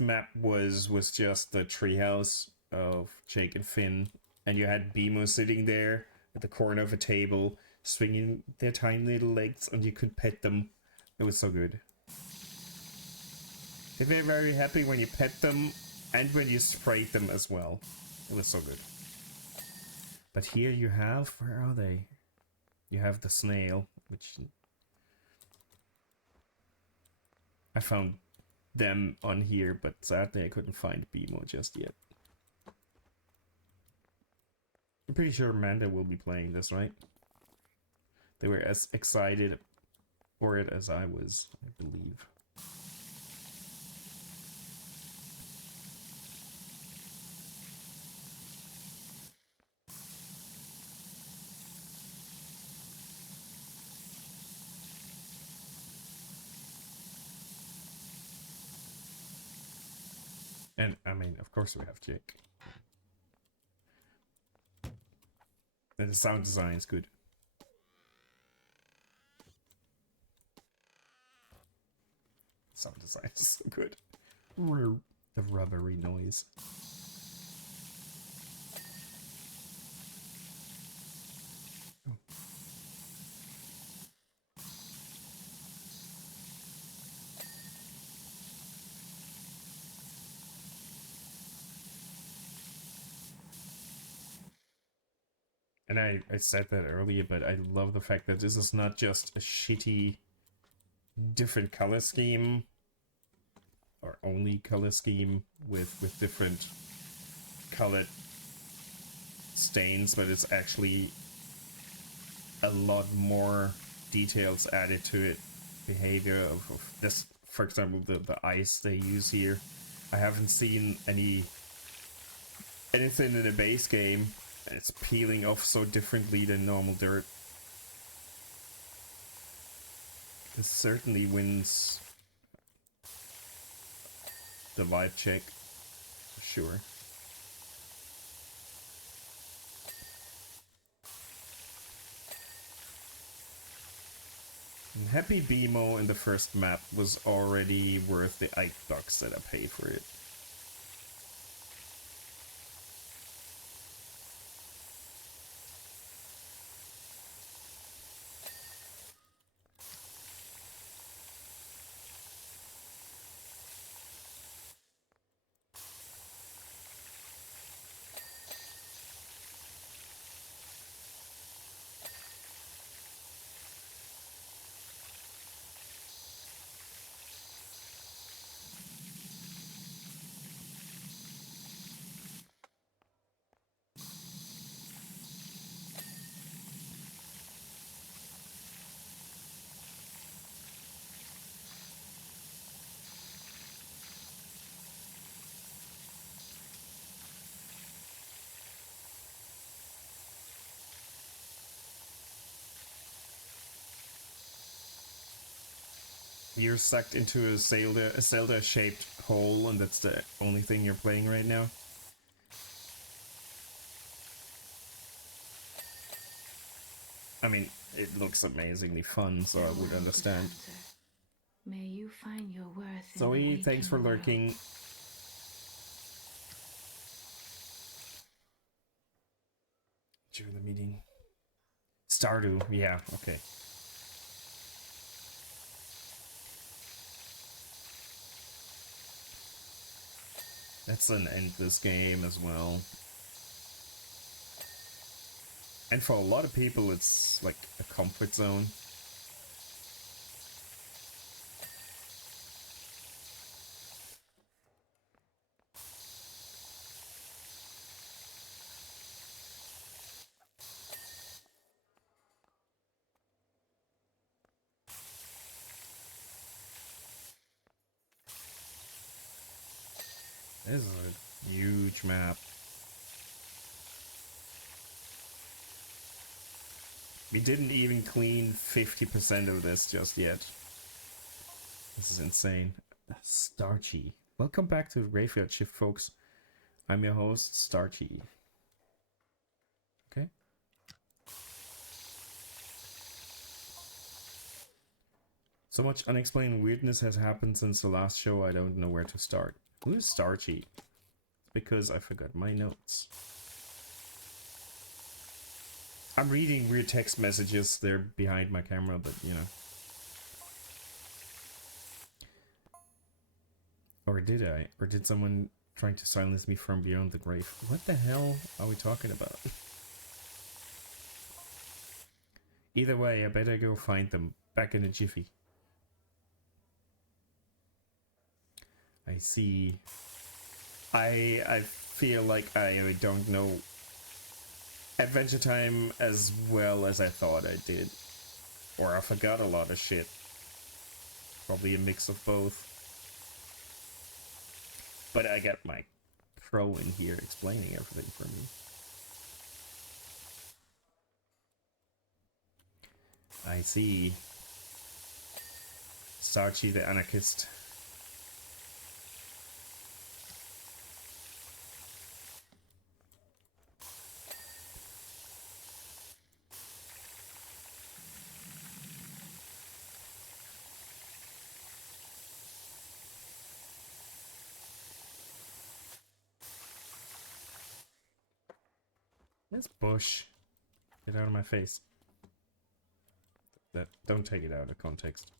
map was just the treehouse of Jake and Finn, and you had BMO sitting there at the corner of a table, swinging their tiny little legs, and you could pet them. It was so good. They were very happy when you pet them, and when you sprayed them as well. It was so good. But here you have, where are they? You have the snail, which I found them on here, but sadly I couldn't find BMO just yet. I'm pretty sure Amanda will be playing this, right? They were as excited for it as I was, I believe. And, I mean, of course we have Jake. And the sound design is good. Sound design is so good. The rubbery noise. And I said that earlier, but I love the fact that this is not just a shitty different color scheme, or only color scheme with different colored stains, but it's actually a lot more details added to it. Behavior of this, for example, the ice they use here. I haven't seen anything in the base game. It's peeling off so differently than normal dirt. This certainly wins the vibe check for sure. And Happy BMO in the first map was already worth the $8 that I paid for it. You're sucked into a Zelda-shaped hole, and that's the only thing you're playing right now? I mean, it looks amazingly fun, so I would understand. May you find your worth. Zoe, thanks for lurking. During the meeting. Stardew, yeah, okay. That's an endless game as well. And for a lot of people, it's like a comfort zone. This is a huge map. We didn't even clean 50% of this just yet. This is insane. Starchy. Welcome back to Graveyard Shift, folks. I'm your host, Starchy. Okay. So much unexplained weirdness has happened since the last show, I don't know where to start. Who is Starchy? Because I forgot my notes. I'm reading weird text messages. They're behind my camera, but you know. Or did I? Or did someone trying to silence me from beyond the grave? What the hell are we talking about? Either way, I better go find them. Back in a jiffy. I see. I feel like I don't know Adventure Time as well as I thought I did. Or I forgot a lot of shit. Probably a mix of both. But I got my pro in here explaining everything for me. I see. Starchy the Anarchist. This bush. Get out of my face. That don't take it out of context.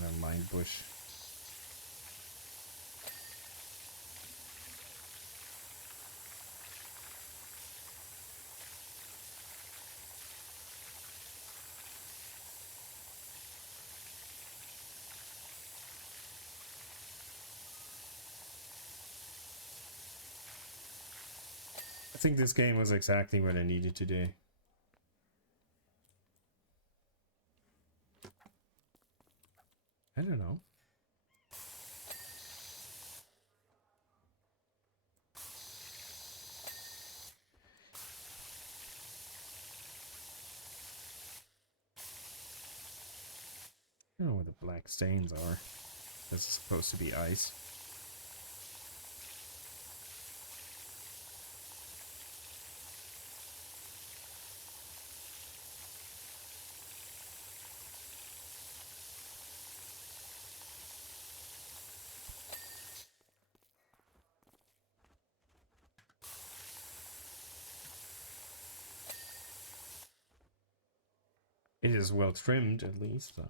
Never mind, bush. I think this game was exactly what I needed to do. I don't know. don't know where the black stains are. This is supposed to be ice. It is well trimmed, at least, so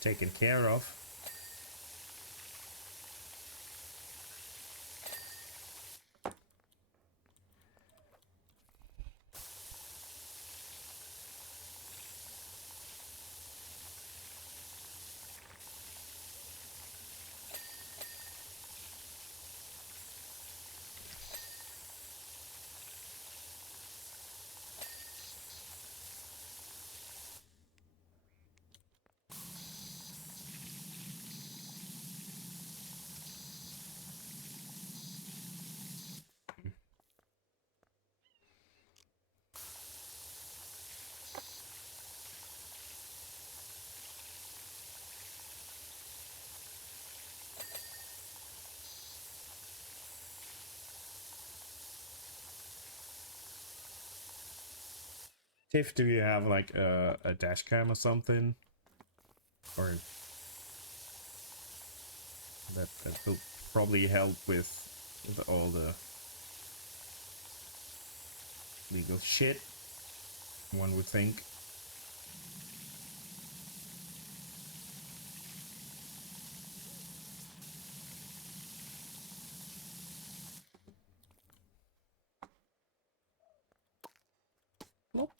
taken care of. Tiff, do you have like a dash cam or something? Or that will probably help with all the legal shit, one would think. Nope.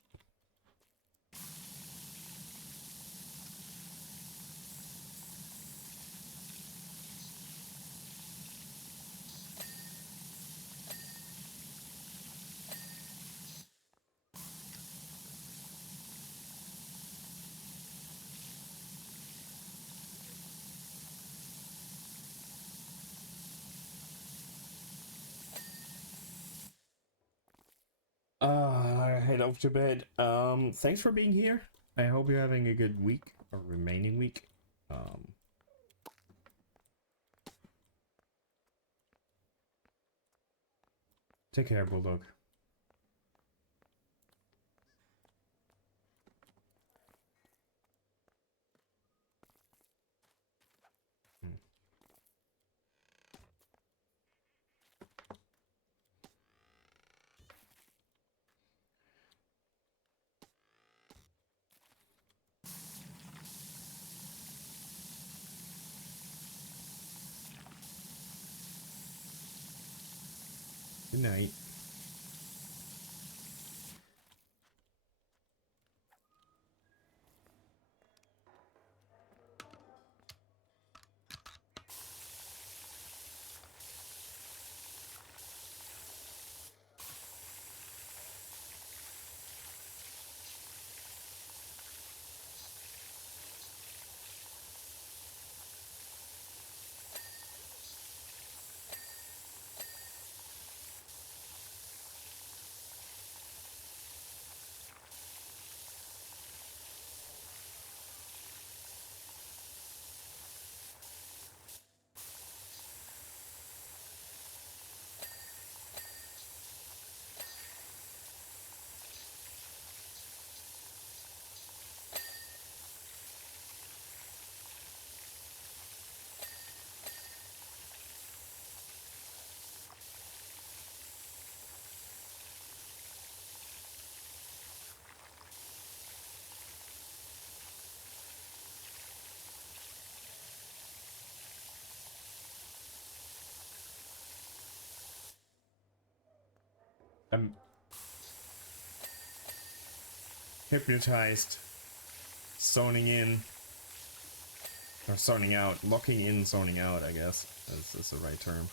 I head off to bed. Thanks for being here. I hope you're having a good week or remaining week. Take care, Bulldog. Good night. I'm hypnotized, zoning in, or zoning out, locking in, zoning out, I guess, is the right term.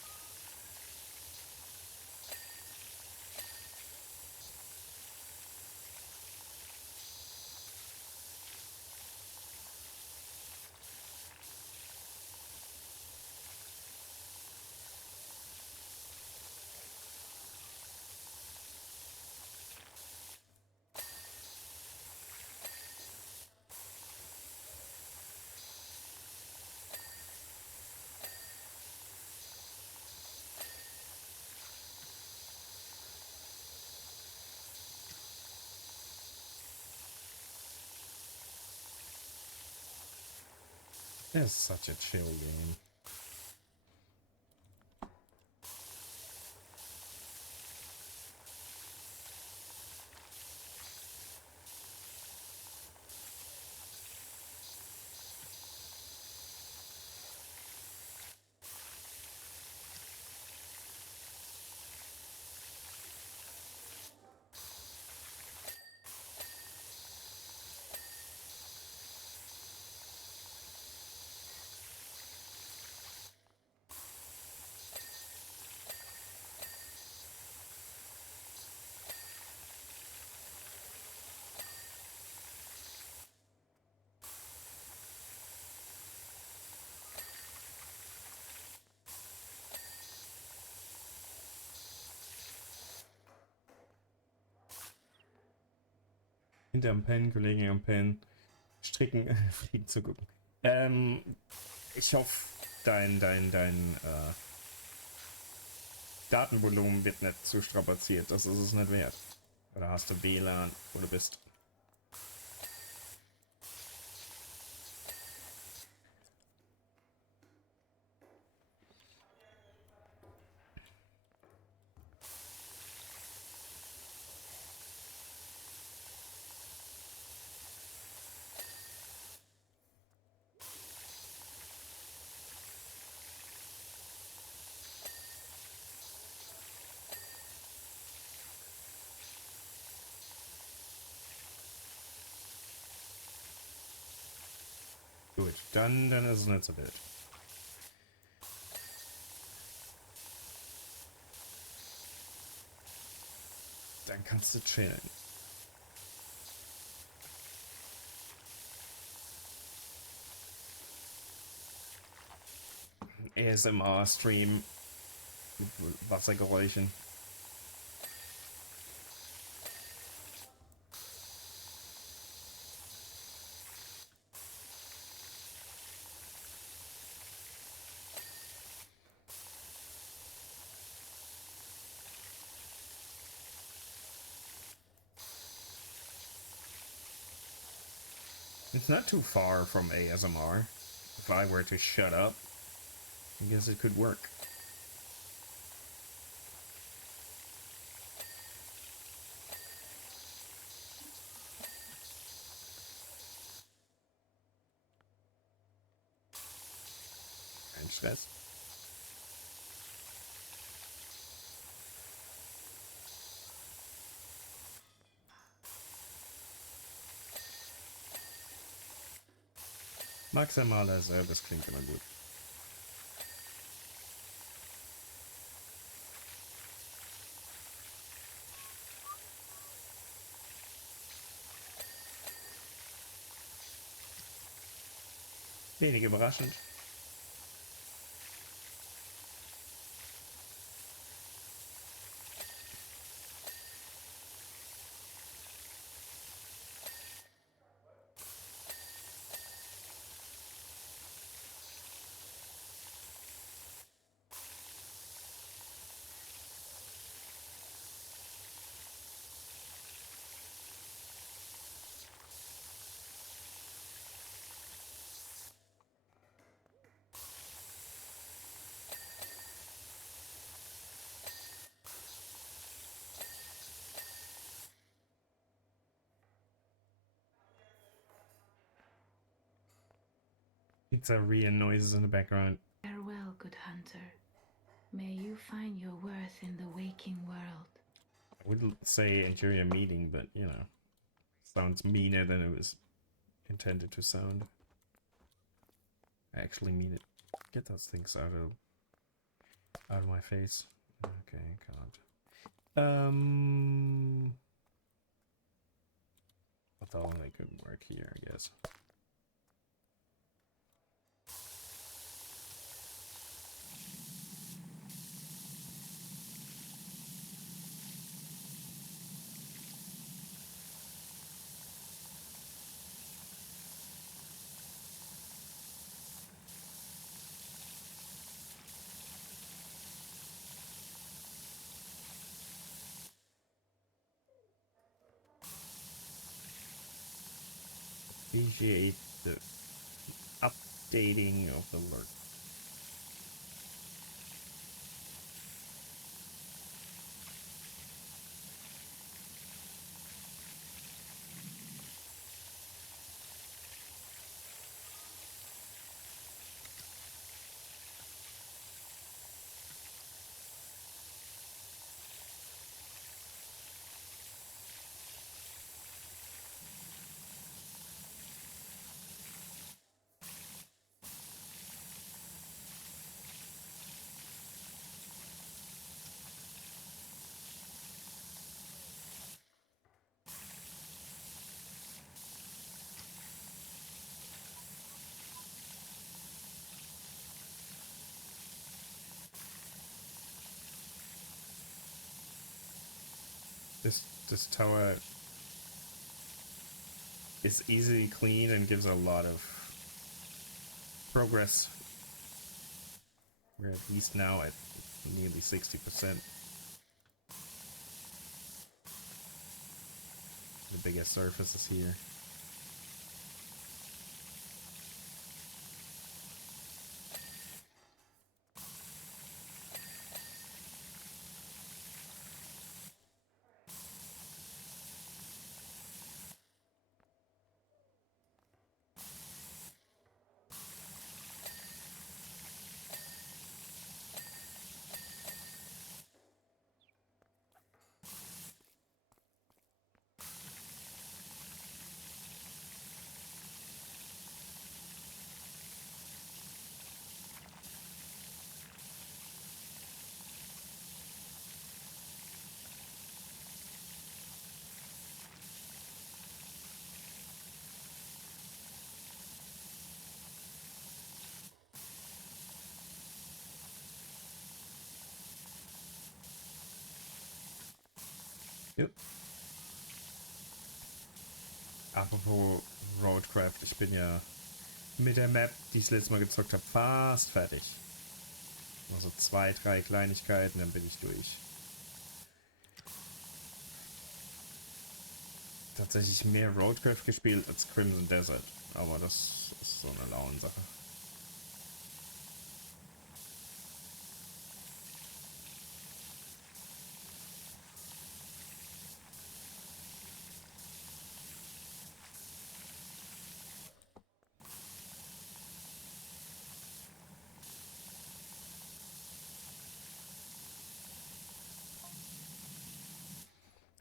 It's such a chill game. Hinterm Pen, Kollegen am Pen, stricken, fliegen zu gucken. Ich hoffe, dein Datenvolumen wird nicht zu strapaziert. Das ist es nicht wert. Oder hast du WLAN, wo du bist? Gut, dann ist es nicht so wild. Dann kannst du chillen. ASMR-Stream mit Wassergeräuschen. It's not too far from ASMR. If I were to shut up, I guess it could work. Kein Stress. Maximaler Service klingt immer gut. Wenig überraschend. Pizzeria noises in the background. Farewell, good hunter. May you find your worth in the waking world. I wouldn't say enjoy a meeting, but you know, sounds meaner than it was intended to sound. I actually mean it. Get those things out of my face. Okay, can't. I thought they couldn't work here, I guess. Appreciate the devastating of the lurk. This tower is easily clean and gives a lot of progress. We're at least now at nearly 60%. The biggest surface is here. Yep. Apropos Roadcraft, ich bin ja mit der Map, die ich das letzte Mal gezockt habe, fast fertig. Also 2, 3 Kleinigkeiten, dann bin ich durch. Tatsächlich mehr Roadcraft gespielt als Crimson Desert, aber das ist so eine Launensache.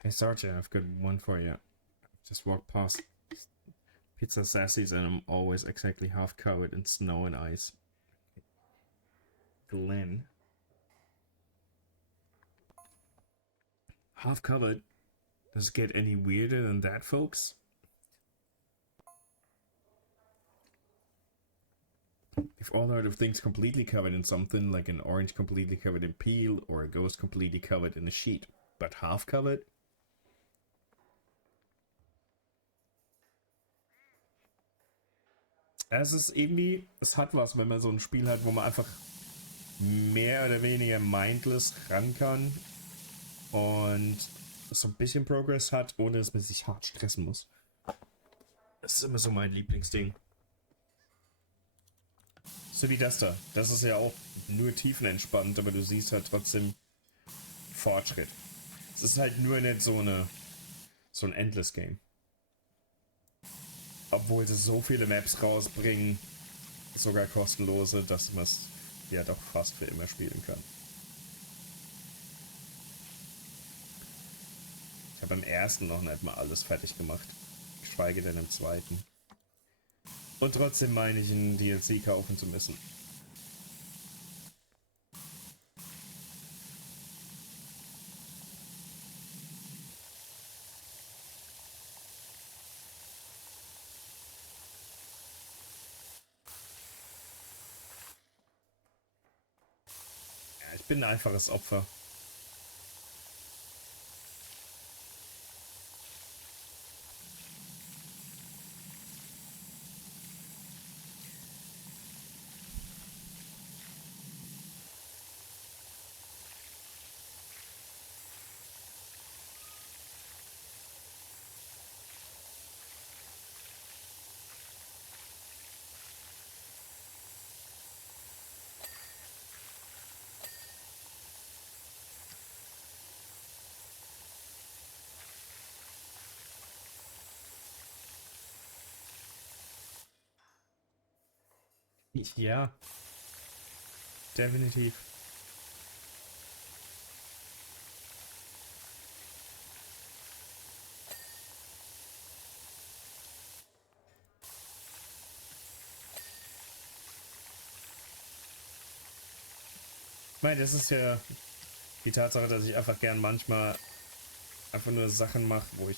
Hey Sergeant, I've got one for you. Just walked past Pizza Sassy's and I'm always exactly half covered in snow and ice. Glenn. Half covered? Does it get any weirder than that, folks? If all heard of things completely covered in something, like an orange completely covered in peel, or a ghost completely covered in a sheet, but half covered? Es ist irgendwie, es hat was, wenn man so ein Spiel hat, wo man einfach mehr oder weniger mindless ran kann und so ein bisschen Progress hat, ohne dass man sich hart stressen muss. Das ist immer so mein Lieblingsding. So wie das da. Das ist ja auch nur tiefenentspannt, aber du siehst halt trotzdem Fortschritt. Es ist halt nur nicht so ein Endless Game. Obwohl sie so viele Maps rausbringen, sogar kostenlose, dass man es ja doch fast für immer spielen kann. Ich habe im ersten noch nicht mal alles fertig gemacht, geschweige denn im zweiten. Und trotzdem meine ich, einen DLC kaufen zu müssen. Ich bin ein einfaches Opfer. Ja, definitiv. Ich meine, das ist ja die Tatsache, dass ich einfach gern manchmal einfach nur Sachen mache, wo ich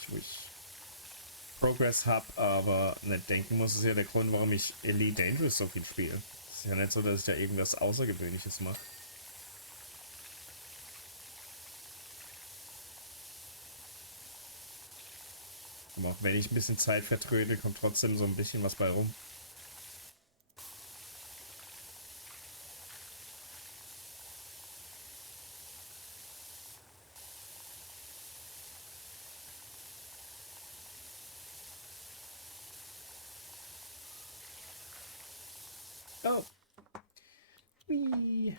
Progress habe, aber nicht denken muss, ist ja der Grund, warum ich Elite Dangerous so viel spiele. Es ist ja nicht so, dass ich da irgendwas Außergewöhnliches mache. Aber auch wenn ich ein bisschen Zeit vertröde, kommt trotzdem so ein bisschen was bei rum. Oh. Whee.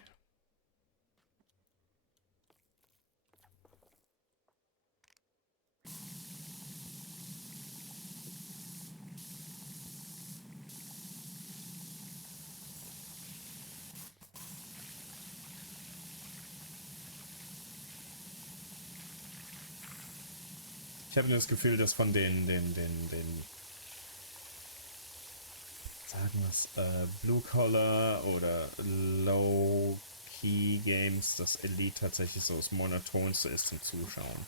Ich habe nur das Gefühl, dass von den sagen wir's, Blue Collar oder Low Key Games, das Elite tatsächlich so das Monotonste ist zum Zuschauen.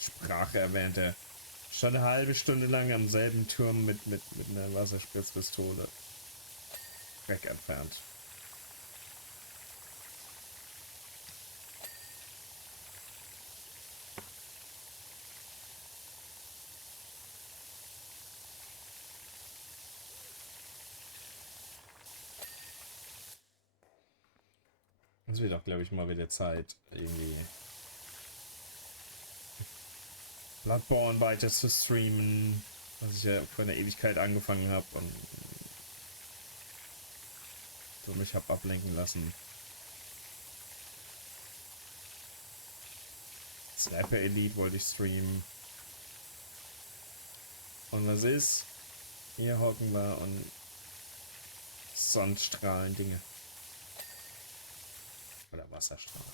Sprache erwähnte, schon eine halbe Stunde lang am selben Turm mit einer Wasserspritzpistole. Dreck entfernt. Es wird auch, glaube ich, mal wieder Zeit, irgendwie Bloodborne weiter zu streamen, was ich ja vor einer Ewigkeit angefangen habe und so mich habe ablenken lassen. Sniper Elite wollte ich streamen. Und was ist? Hier hocken wir und Sonnenstrahlen Dinge. Oder Wasserstrahlen.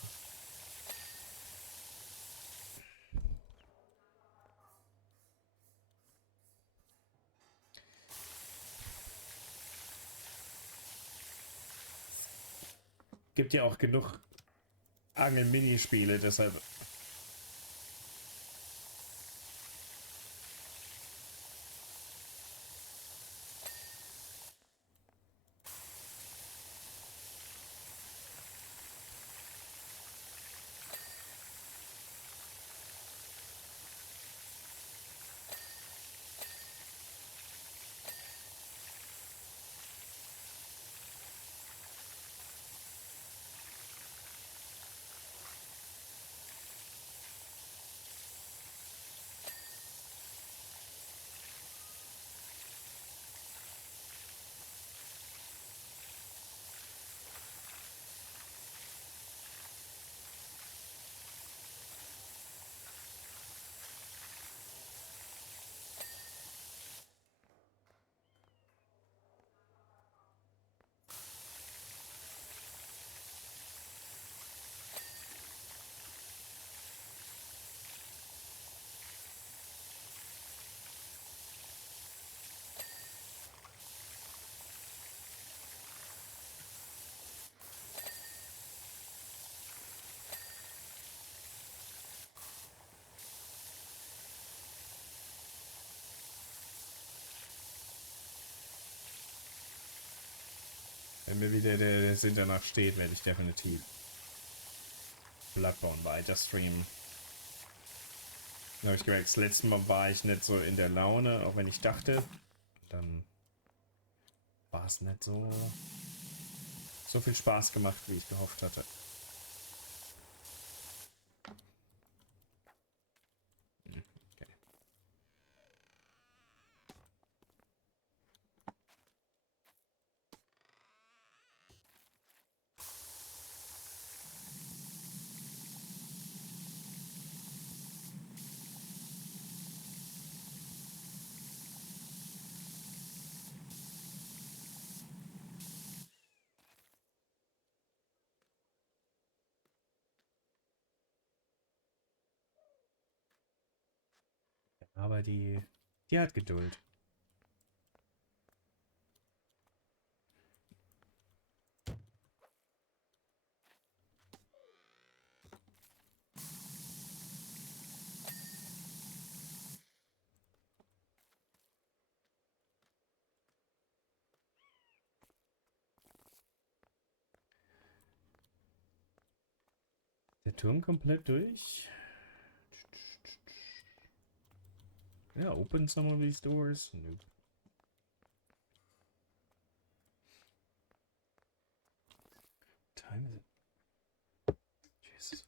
Gibt ja auch genug Angel-Minispiele, deshalb. Wenn mir wieder der Sinn danach steht, werde ich definitiv Bloodborne weiter streamen. Dann habe ich gemerkt, das letzte Mal war ich nicht so in der Laune, auch wenn ich dachte. Dann war es nicht so viel Spaß gemacht, wie ich gehofft hatte. Okay. Aber die hat Geduld. Der Turm komplett durch. Yeah, open some of these doors. Nope. Time is it? Jesus.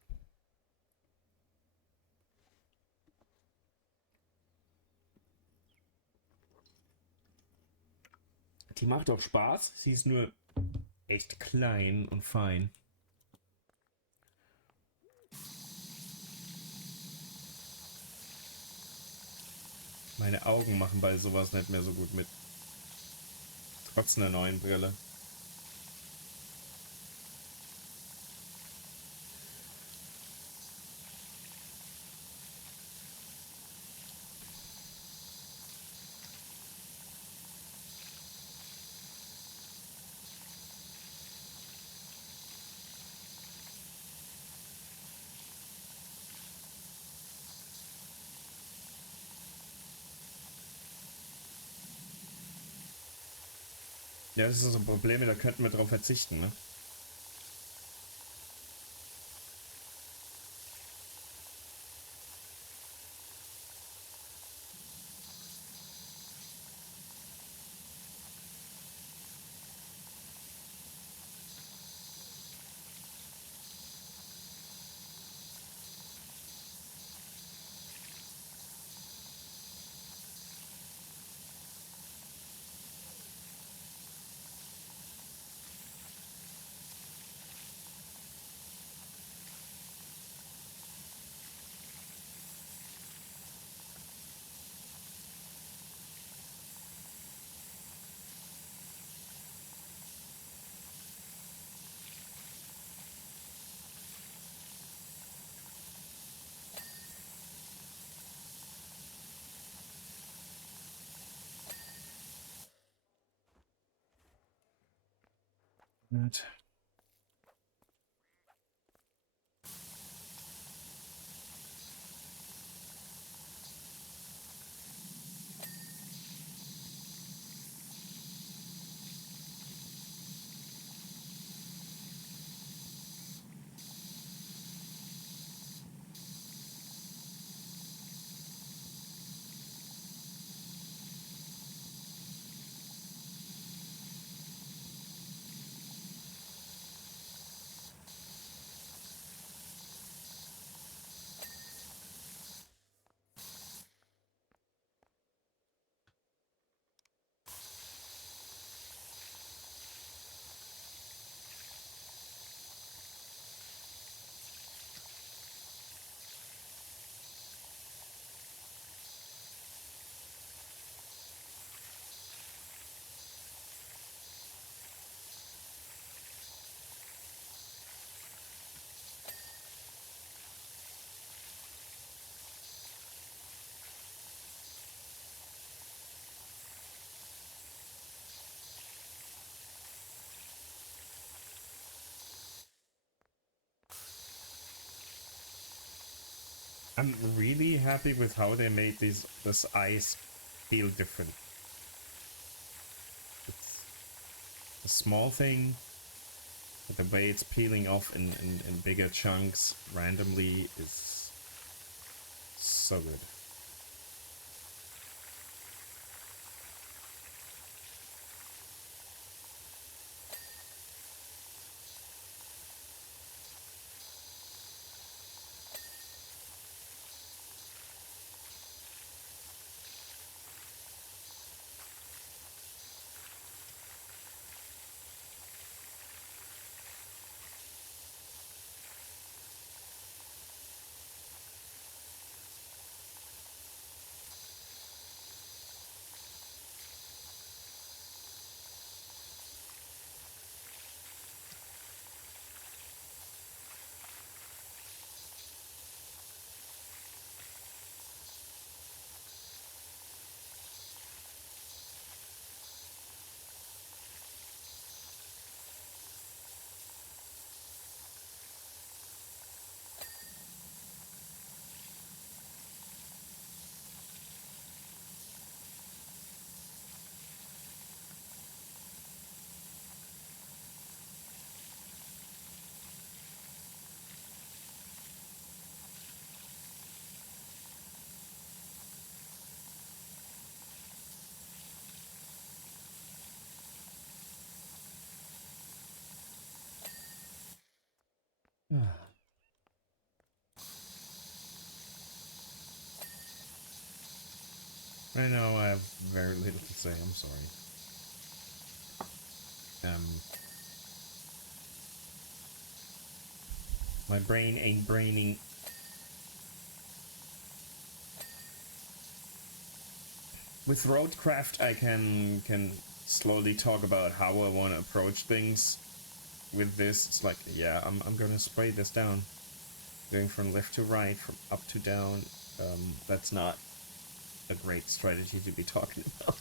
Die macht auch Spaß. Sie ist nur echt klein und fein. Meine Augen machen bei sowas nicht mehr so gut mit. Trotz einer neuen Brille. Ja, das ist so ein Problem, da könnten wir drauf verzichten, ne? Nicht. I'm really happy with how they made this ice feel different. It's a small thing, but the way it's peeling off in bigger chunks randomly is so good. I know I have very little to say, I'm sorry. My brain ain't braining. With Roadcraft I can slowly talk about how I want to approach things. With this, it's like, yeah, I'm gonna spray this down. Going from left to right, from up to down. That's not a great strategy to be talking about.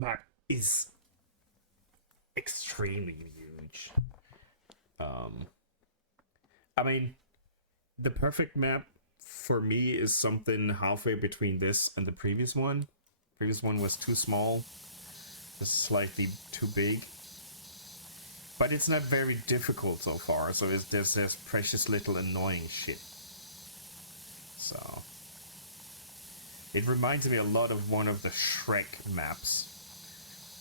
That is extremely huge. I mean, the perfect map for me is something halfway between this and the previous one. Previous one was too small. This is slightly too big. But it's not very difficult so far, so there's precious little annoying shit. So it reminds me a lot of one of the Shrek maps,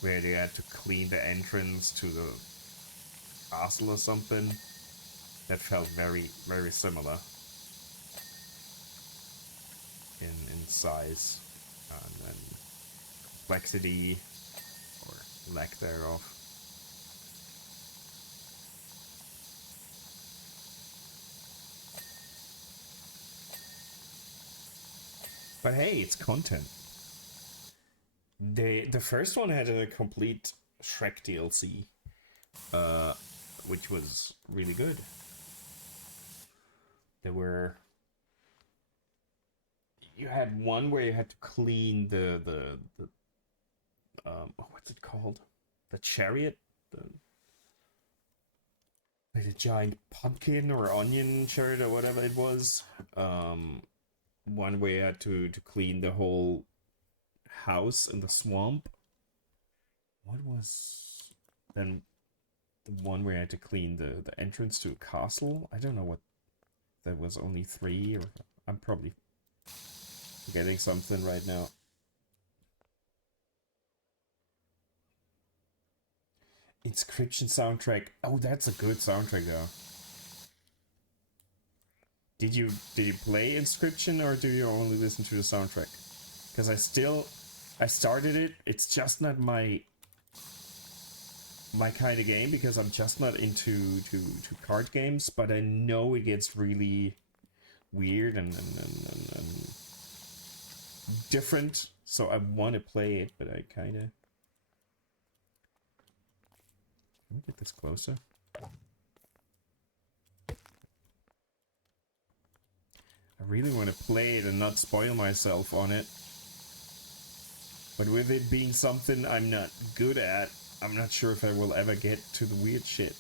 where they had to clean the entrance to the castle or something. That felt very, very similar in size and complexity or lack thereof. But hey, it's content. The first one had a complete Shrek DLC, which was really good. You had one where you had to clean the what's it called? The chariot, like a giant pumpkin or onion chariot or whatever it was. One where you had to clean the whole house in the swamp. What was then the one where I had to clean the entrance to a castle? I don't know what. There was only 3, or I'm probably forgetting something right now. Inscription soundtrack. Oh, that's a good soundtrack though. Did you play Inscription, or do you only listen to the soundtrack? Because I started it. It's just not my kind of game, because I'm just not into to card games. But I know it gets really weird and different, so I want to play it, but I kind of... Let me get this closer. I really want to play it and not spoil myself on it. But with it being something I'm not good at, I'm not sure if I will ever get to the weird shit.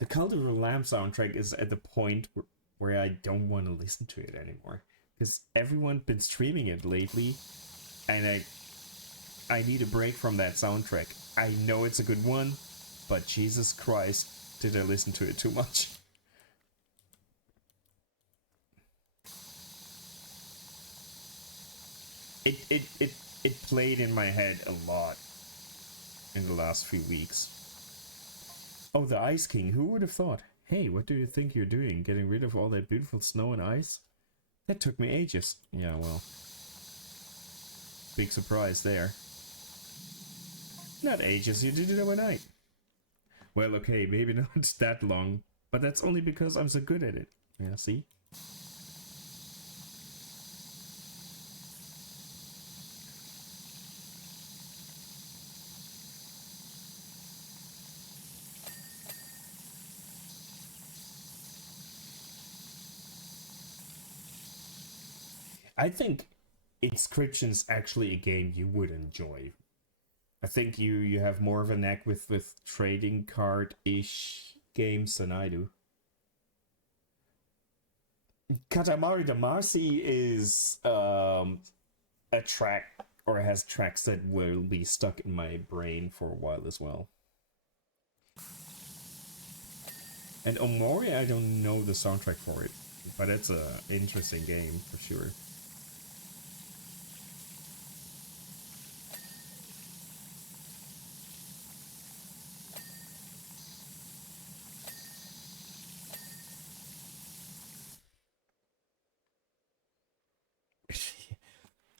The Cult of the Lamb soundtrack is at the point where I don't want to listen to it anymore. Because everyone's been streaming it lately, and I need a break from that soundtrack. I know it's a good one, but Jesus Christ, did I listen to it too much. It played in my head a lot in the last few weeks. Oh, the Ice King, who would have thought? Hey, what do you think you're doing? Getting rid of all that beautiful snow and ice? That took me ages. Yeah, well. Big surprise there. Not ages, you did it overnight. Well, okay, maybe not that long, but that's only because I'm so good at it. Yeah, see? I think Inscription's actually a game you would enjoy. I think you have more of a knack with trading card-ish games than I do. Katamari Damacy is a track, or has tracks that will be stuck in my brain for a while as well. And Omori, I don't know the soundtrack for it, but it's a interesting game for sure.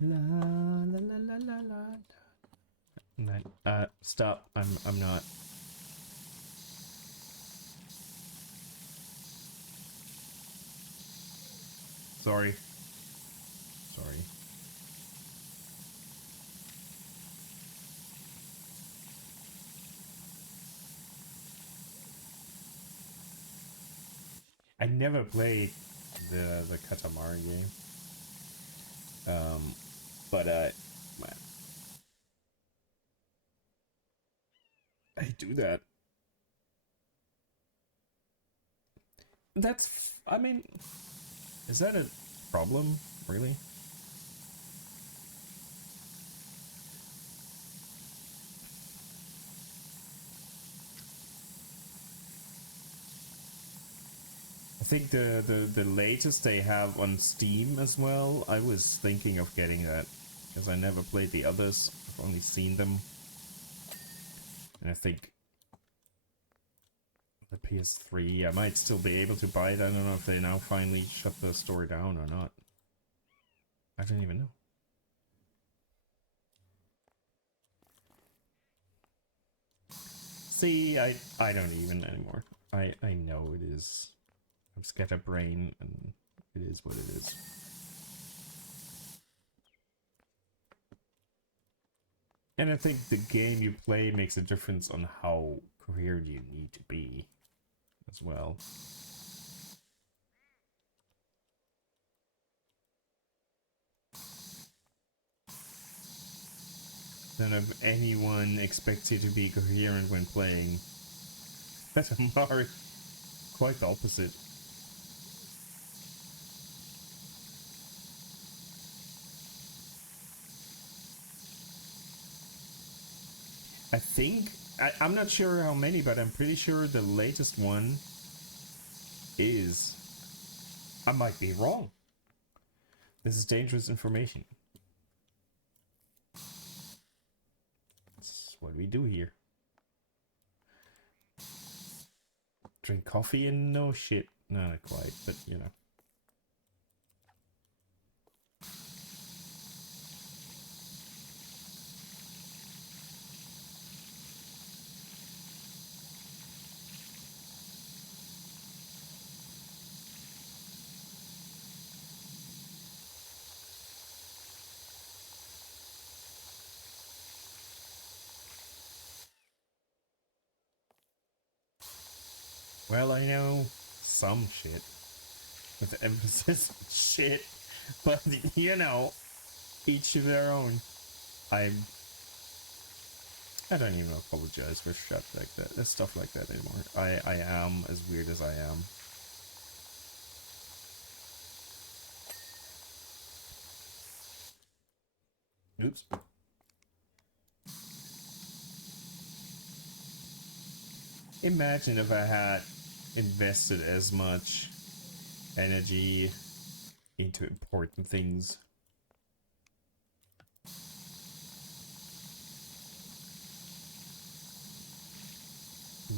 La la la la la la. Stop. I'm not. Sorry. Sorry. I never played the Katamari game. But I do that. I mean, is that a problem, really? I think the latest they have on Steam as well, I was thinking of getting that, because I never played the others, I've only seen them. And I think the PS3, I might still be able to buy it. I don't know if they now finally shut the store down or not. I don't even know. See, I don't even anymore. I know it is. I'm scatterbrain, and it is what it is. And I think the game you play makes a difference on how coherent you need to be as well. None of anyone expects you to be coherent when playing. Katamari, quite the opposite. I think, I'm not sure how many, but I'm pretty sure the latest one is. I might be wrong. This is dangerous information. That's what we do here. Drink coffee and no shit. No, not quite, but you know. Well, I know some shit. With emphasis on shit. But, you know, each of their own. I don't even apologize for stuff like that anymore. I am as weird as I am. Oops. Imagine if I had invested as much energy into important things.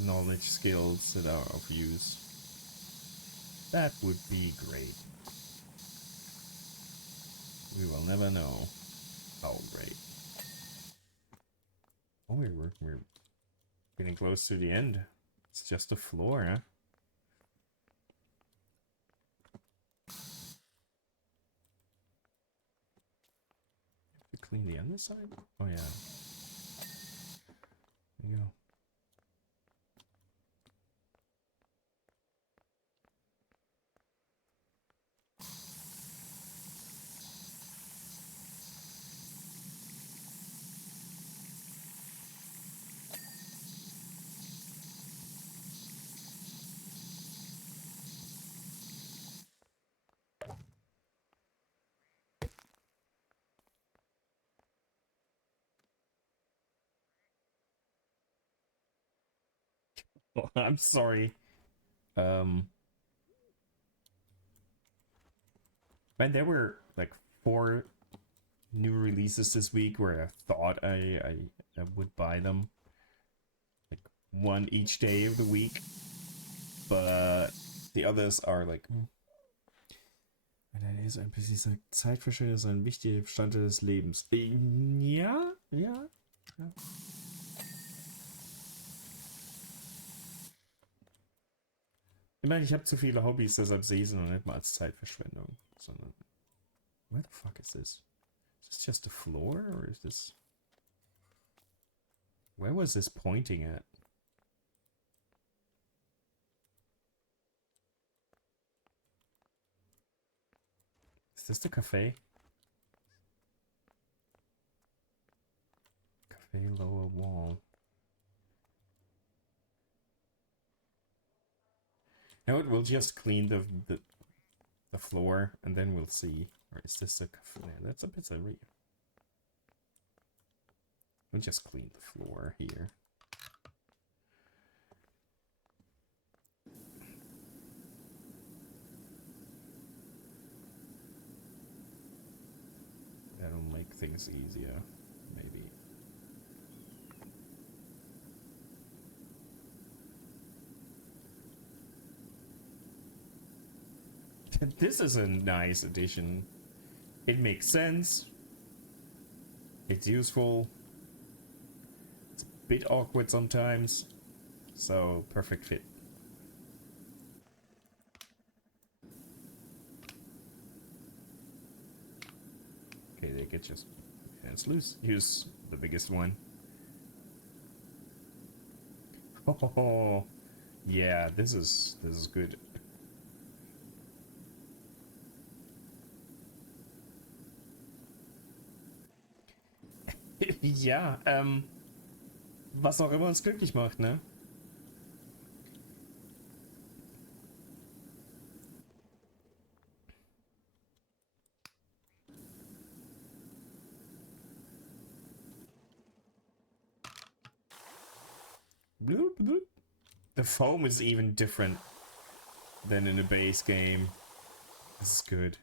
Knowledge, skills that are of use. That would be great. We will never know how great. Oh, we're getting close to the end. It's just the floor, huh? To clean the underside? Oh yeah. There you go. Oh, I'm sorry. Man, there were like 4 new releases this week where I thought I would buy them. Like one each day of the week. But the others are like. Wenn ein NPC sagt, Zeitverschwendung ist ein wichtiger Bestandteil des Lebens. Ja, ja. Ich meine, ich habe zu viele Hobbys, deshalb sehe ich sie noch nicht mal als Zeitverschwendung. Sondern. Where the fuck is this? Is this just a floor or is this. Where was this pointing at? Is this the cafe? Cafe lower wall. Now it will just clean the floor and then we'll see. Or is this a cafe? That's a pizzeria. We'll just clean the floor here. That'll make things easier, maybe. This is a nice addition. It makes sense. It's useful. It's a bit awkward sometimes. So, perfect fit. Okay, they could just hands loose. Use the biggest one. Oh, yeah, this is good. Ja, was auch immer uns glücklich macht, ne? Bloop, bloop. The foam is even different than in a base game. This is good.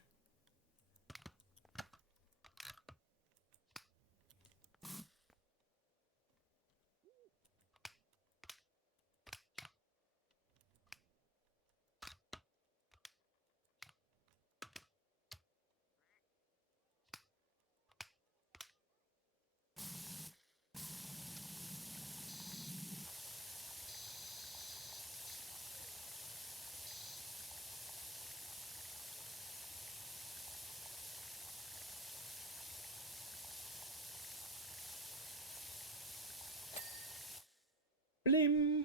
Blim.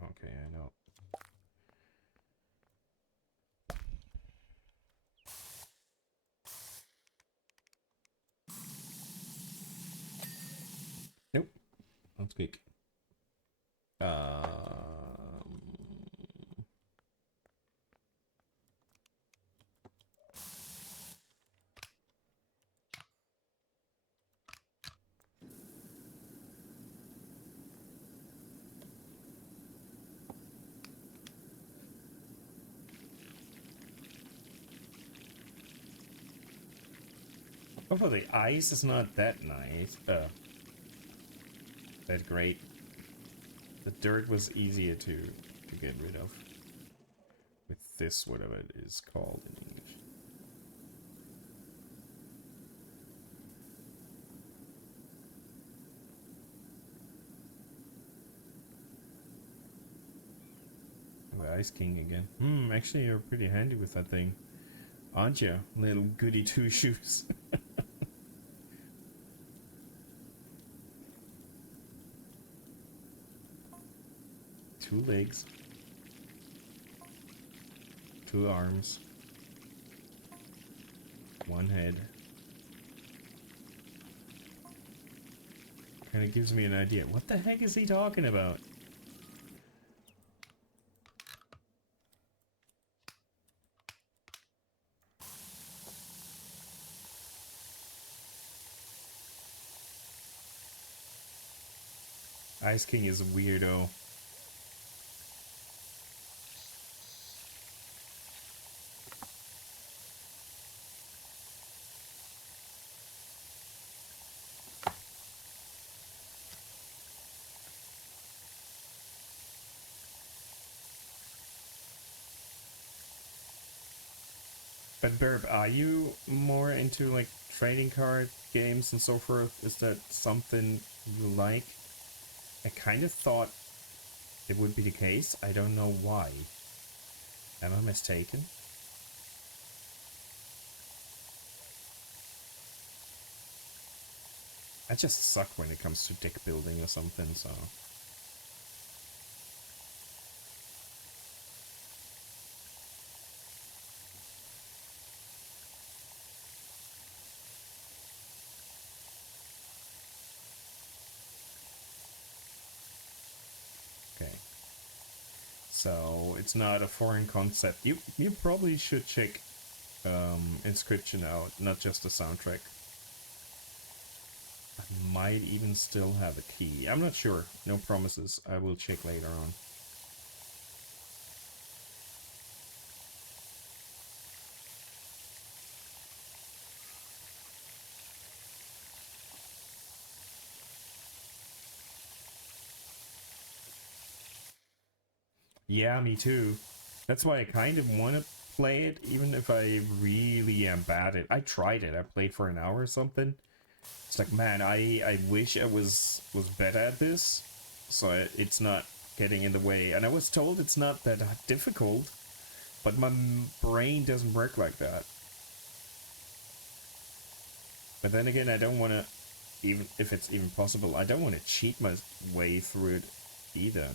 Okay, I know. Nope. Don't speak. Hopefully the ice is not that nice. That great. The dirt was easier to get rid of. With this, whatever it is called in English. Oh, Ice King again. Actually you're pretty handy with that thing. Aren't you? Little goody two shoes. 2 legs, 2 arms, 1 head. Kind of gives me an idea. What the heck is he talking about? Ice King is a weirdo. But Burb, are you more into like trading card games and so forth? Is that something you like? I kind of thought it would be the case. I don't know why. Am I mistaken? I just suck when it comes to deck building or something, so... Okay. So, it's not a foreign concept. You probably should check Inscription out, not just the soundtrack. I might even still have a key. I'm not sure. No promises. I will check later on. Yeah, me too. That's why I kind of want to play it, even if I really am bad at it. I tried it. I played for an hour or something. It's like, man, I wish I was better at this, so it's not getting in the way. And I was told it's not that difficult, but my brain doesn't work like that. But then again, I don't want to, even if it's even possible, I don't want to cheat my way through it either.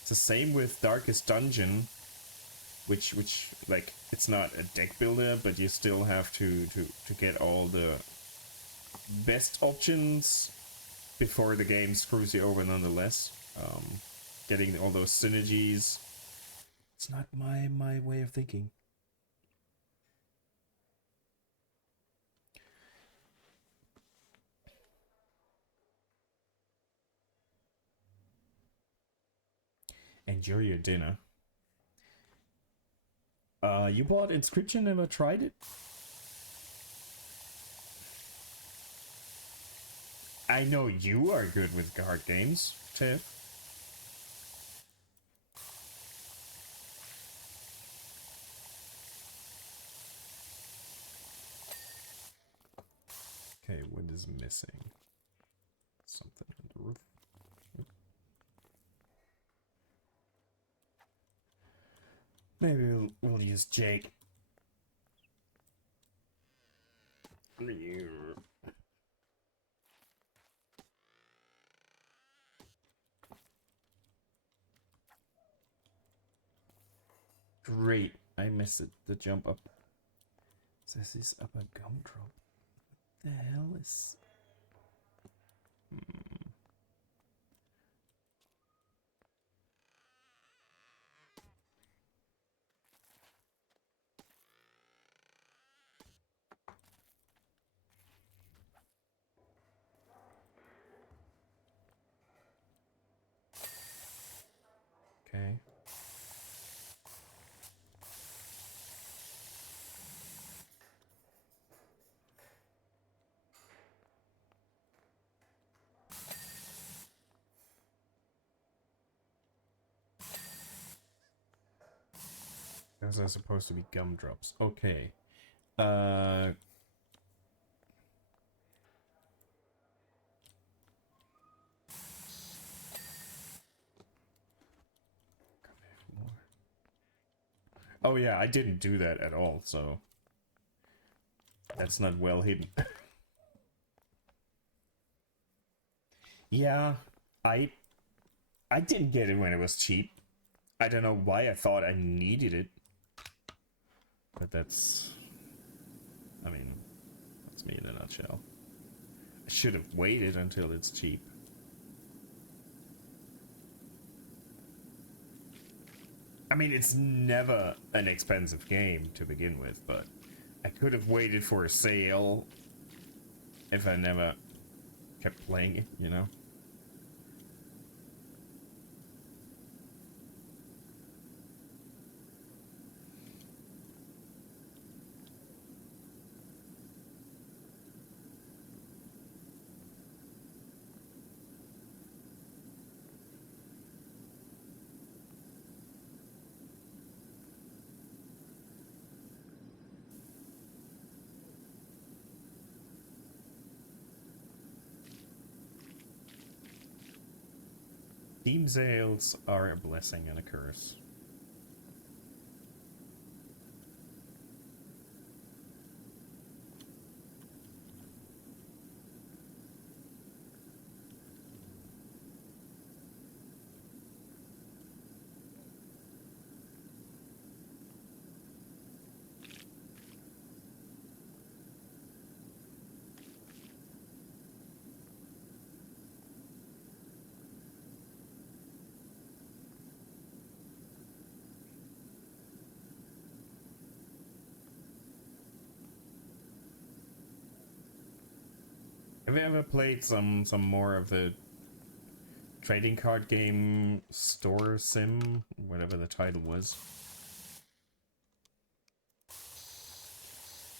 It's the same with Darkest Dungeon, which like, it's not a deck builder, but you still have to get all the best options before the game screws you over nonetheless. Getting all those synergies. It's not my way of thinking. Enjoy your dinner. You bought Inscription, never tried it? I know you are good with card games, Tiff. Okay, what is missing? Something on the roof. Maybe we'll use Jake. Great, I missed it. The jump up. Says this up a gumdrop. What the hell is... Okay. Those are supposed to be gumdrops. Okay. Oh yeah, I didn't do that at all, so that's not well hidden. Yeah, I didn't get it when it was cheap. I don't know why I thought I needed it. But that's... I mean, that's me in a nutshell. I should have waited until it's cheap. I mean, it's never an expensive game to begin with, but I could have waited for a sale if I never kept playing it, you know? Steam sales are a blessing and a curse. Have you ever played some more of the trading card game Store Sim, whatever the title was?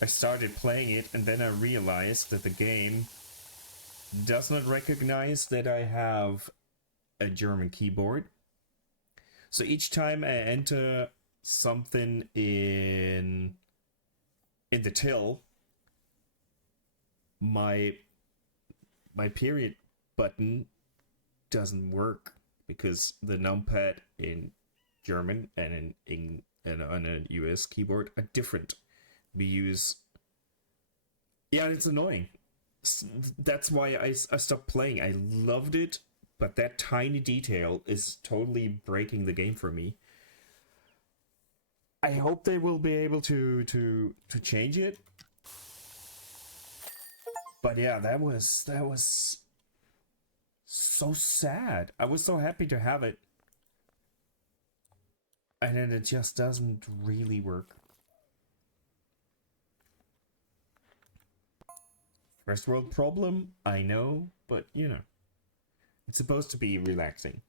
I started playing it and then I realized that the game does not recognize that I have a German keyboard. So each time I enter something in the till, my period button doesn't work because the numpad in German and on a US keyboard are different. We use, yeah, it's annoying. That's why I stopped playing. I loved it, but that tiny detail is totally breaking the game for me. I hope they will be able to change it. But yeah, that was so sad. I was so happy to have it. And then it just doesn't really work. First world problem, I know, but you know, it's supposed to be relaxing.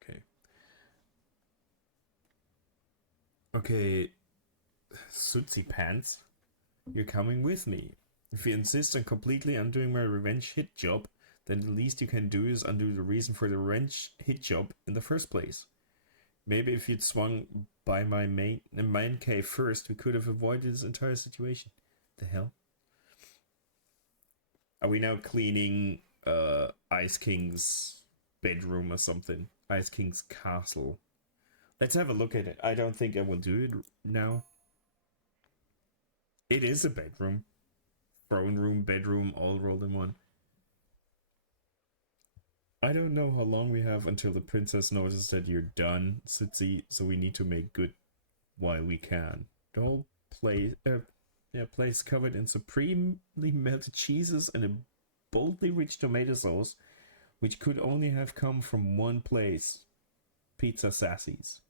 Okay. Okay, Sootsie Pants, you're coming with me. If you insist on completely undoing my revenge hit job, then the least you can do is undo the reason for the revenge hit job in the first place. Maybe if you'd swung by my main cave first, we could have avoided this entire situation. The hell? Are we now cleaning Ice King's bedroom or something? Ice King's castle. Let's have a look at it. I don't think I will do it now. It is a bedroom. Throne room, bedroom, all rolled in one. I don't know how long we have until the princess notices that you're done, Sitsi, so we need to make good while we can. The whole place covered in supremely melted cheeses and a boldly rich tomato sauce, which could only have come from one place, Pizza Sassy's.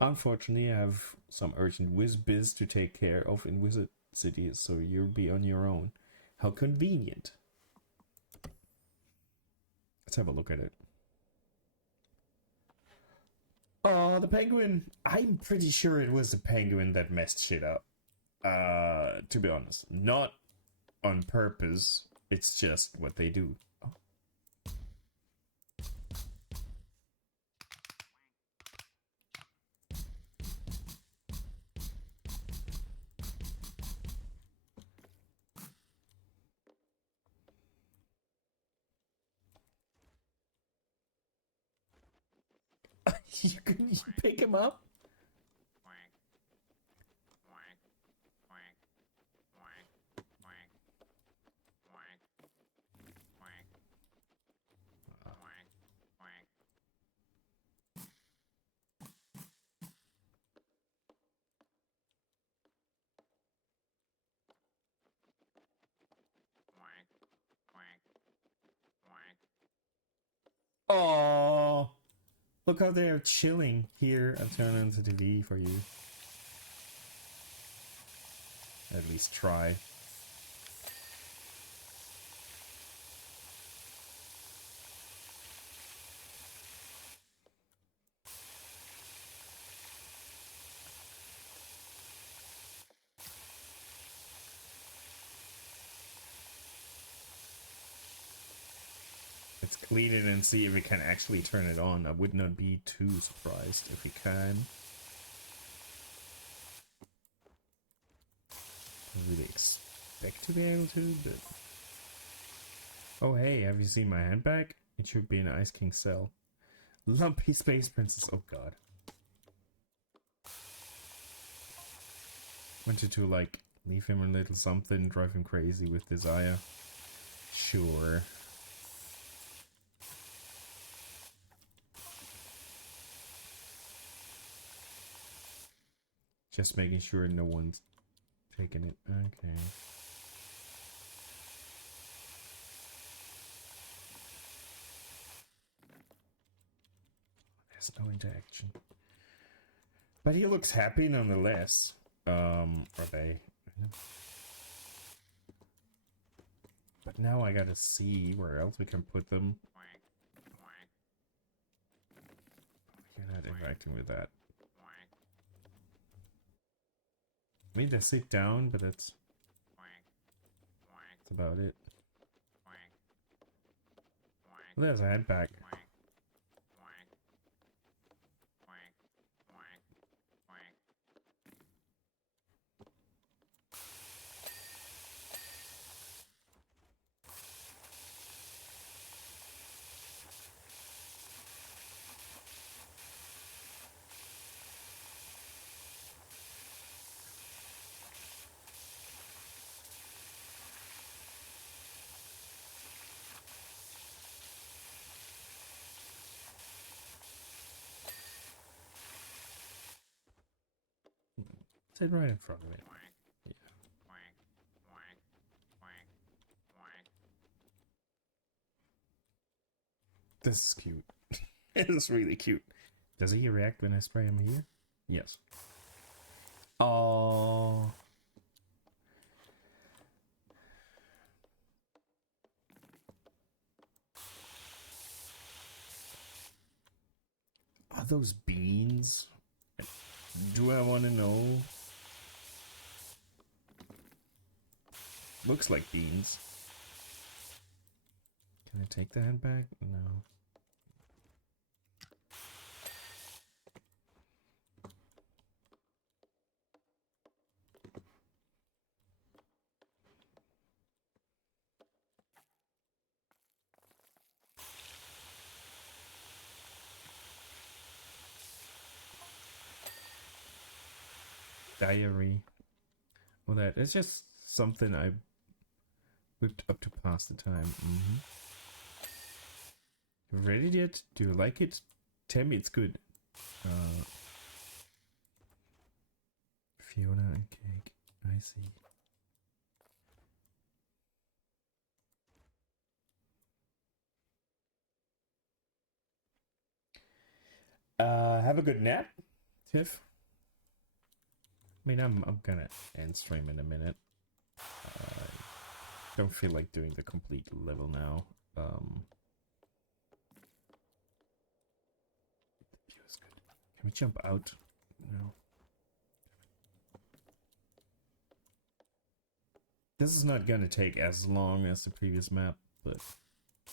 Unfortunately, I have some urgent whiz-biz to take care of in Wizard City, so you'll be on your own. How convenient. Let's have a look at it. Oh, the penguin. I'm pretty sure it was the penguin that messed shit up. To be honest. Not on purpose. It's just what they do. Oh. You can pick him up? Oh. Look how they are chilling here. I'll turn on the TV for you. At least try. Let's clean it and see if we can actually turn it on. I would not be too surprised if we can. I really expect to be able to, but... Oh hey, have you seen my handbag? It should be an Ice King cell. Lumpy Space Princess, oh god. Wanted to, like, leave him a little something, drive him crazy with desire. Sure. Just making sure no one's taking it. Okay. There's no interaction. But he looks happy nonetheless. Are they? But now I gotta see where else we can put them. You're not interacting with that. I mean, they sit down, but that's about it. There's a handbag. Sit right in front of it. Yeah. This is cute. This is really cute. Does he react when I spray him here? Yes. Oh. Are those beans? Do I want to know? Looks like beans. Can I take the handbag? No. Diary. Well, that is just something I whipped up to pass the time. You read it yet? Do you like it? Tell me it's good. Fiona and cake. I see. Have a good nap, Tiff. I mean, I'm gonna end stream in a minute. Don't feel like doing the complete level now. The view is good. Can we jump out? No. This is not gonna take as long as the previous map, but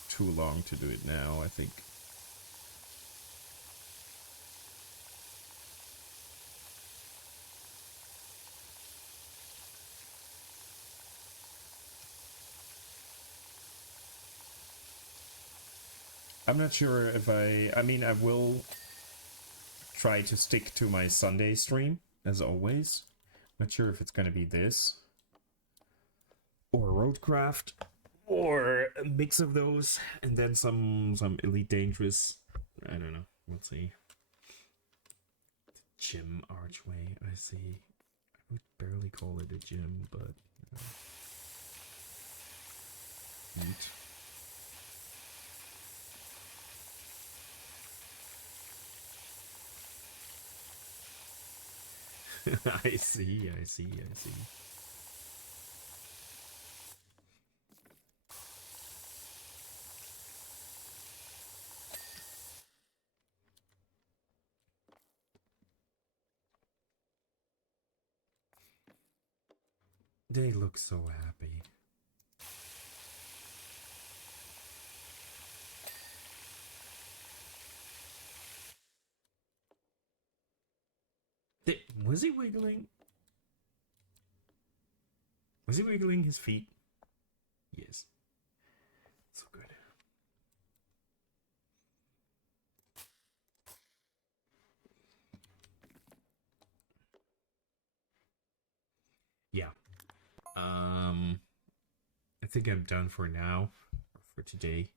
too long to do it now, I think. I'm not sure if I mean, I will try to stick to my Sunday stream, as always. Not sure if it's going to be this, or Roadcraft, or a mix of those, and then some Elite Dangerous. I don't know. We'll see. Gym archway, I see. I would barely call it a gym, but... I see, I see, I see. They look so happy. Was he wiggling? Was he wiggling his feet? Yes. So good. Yeah. I think I'm done for now, for today.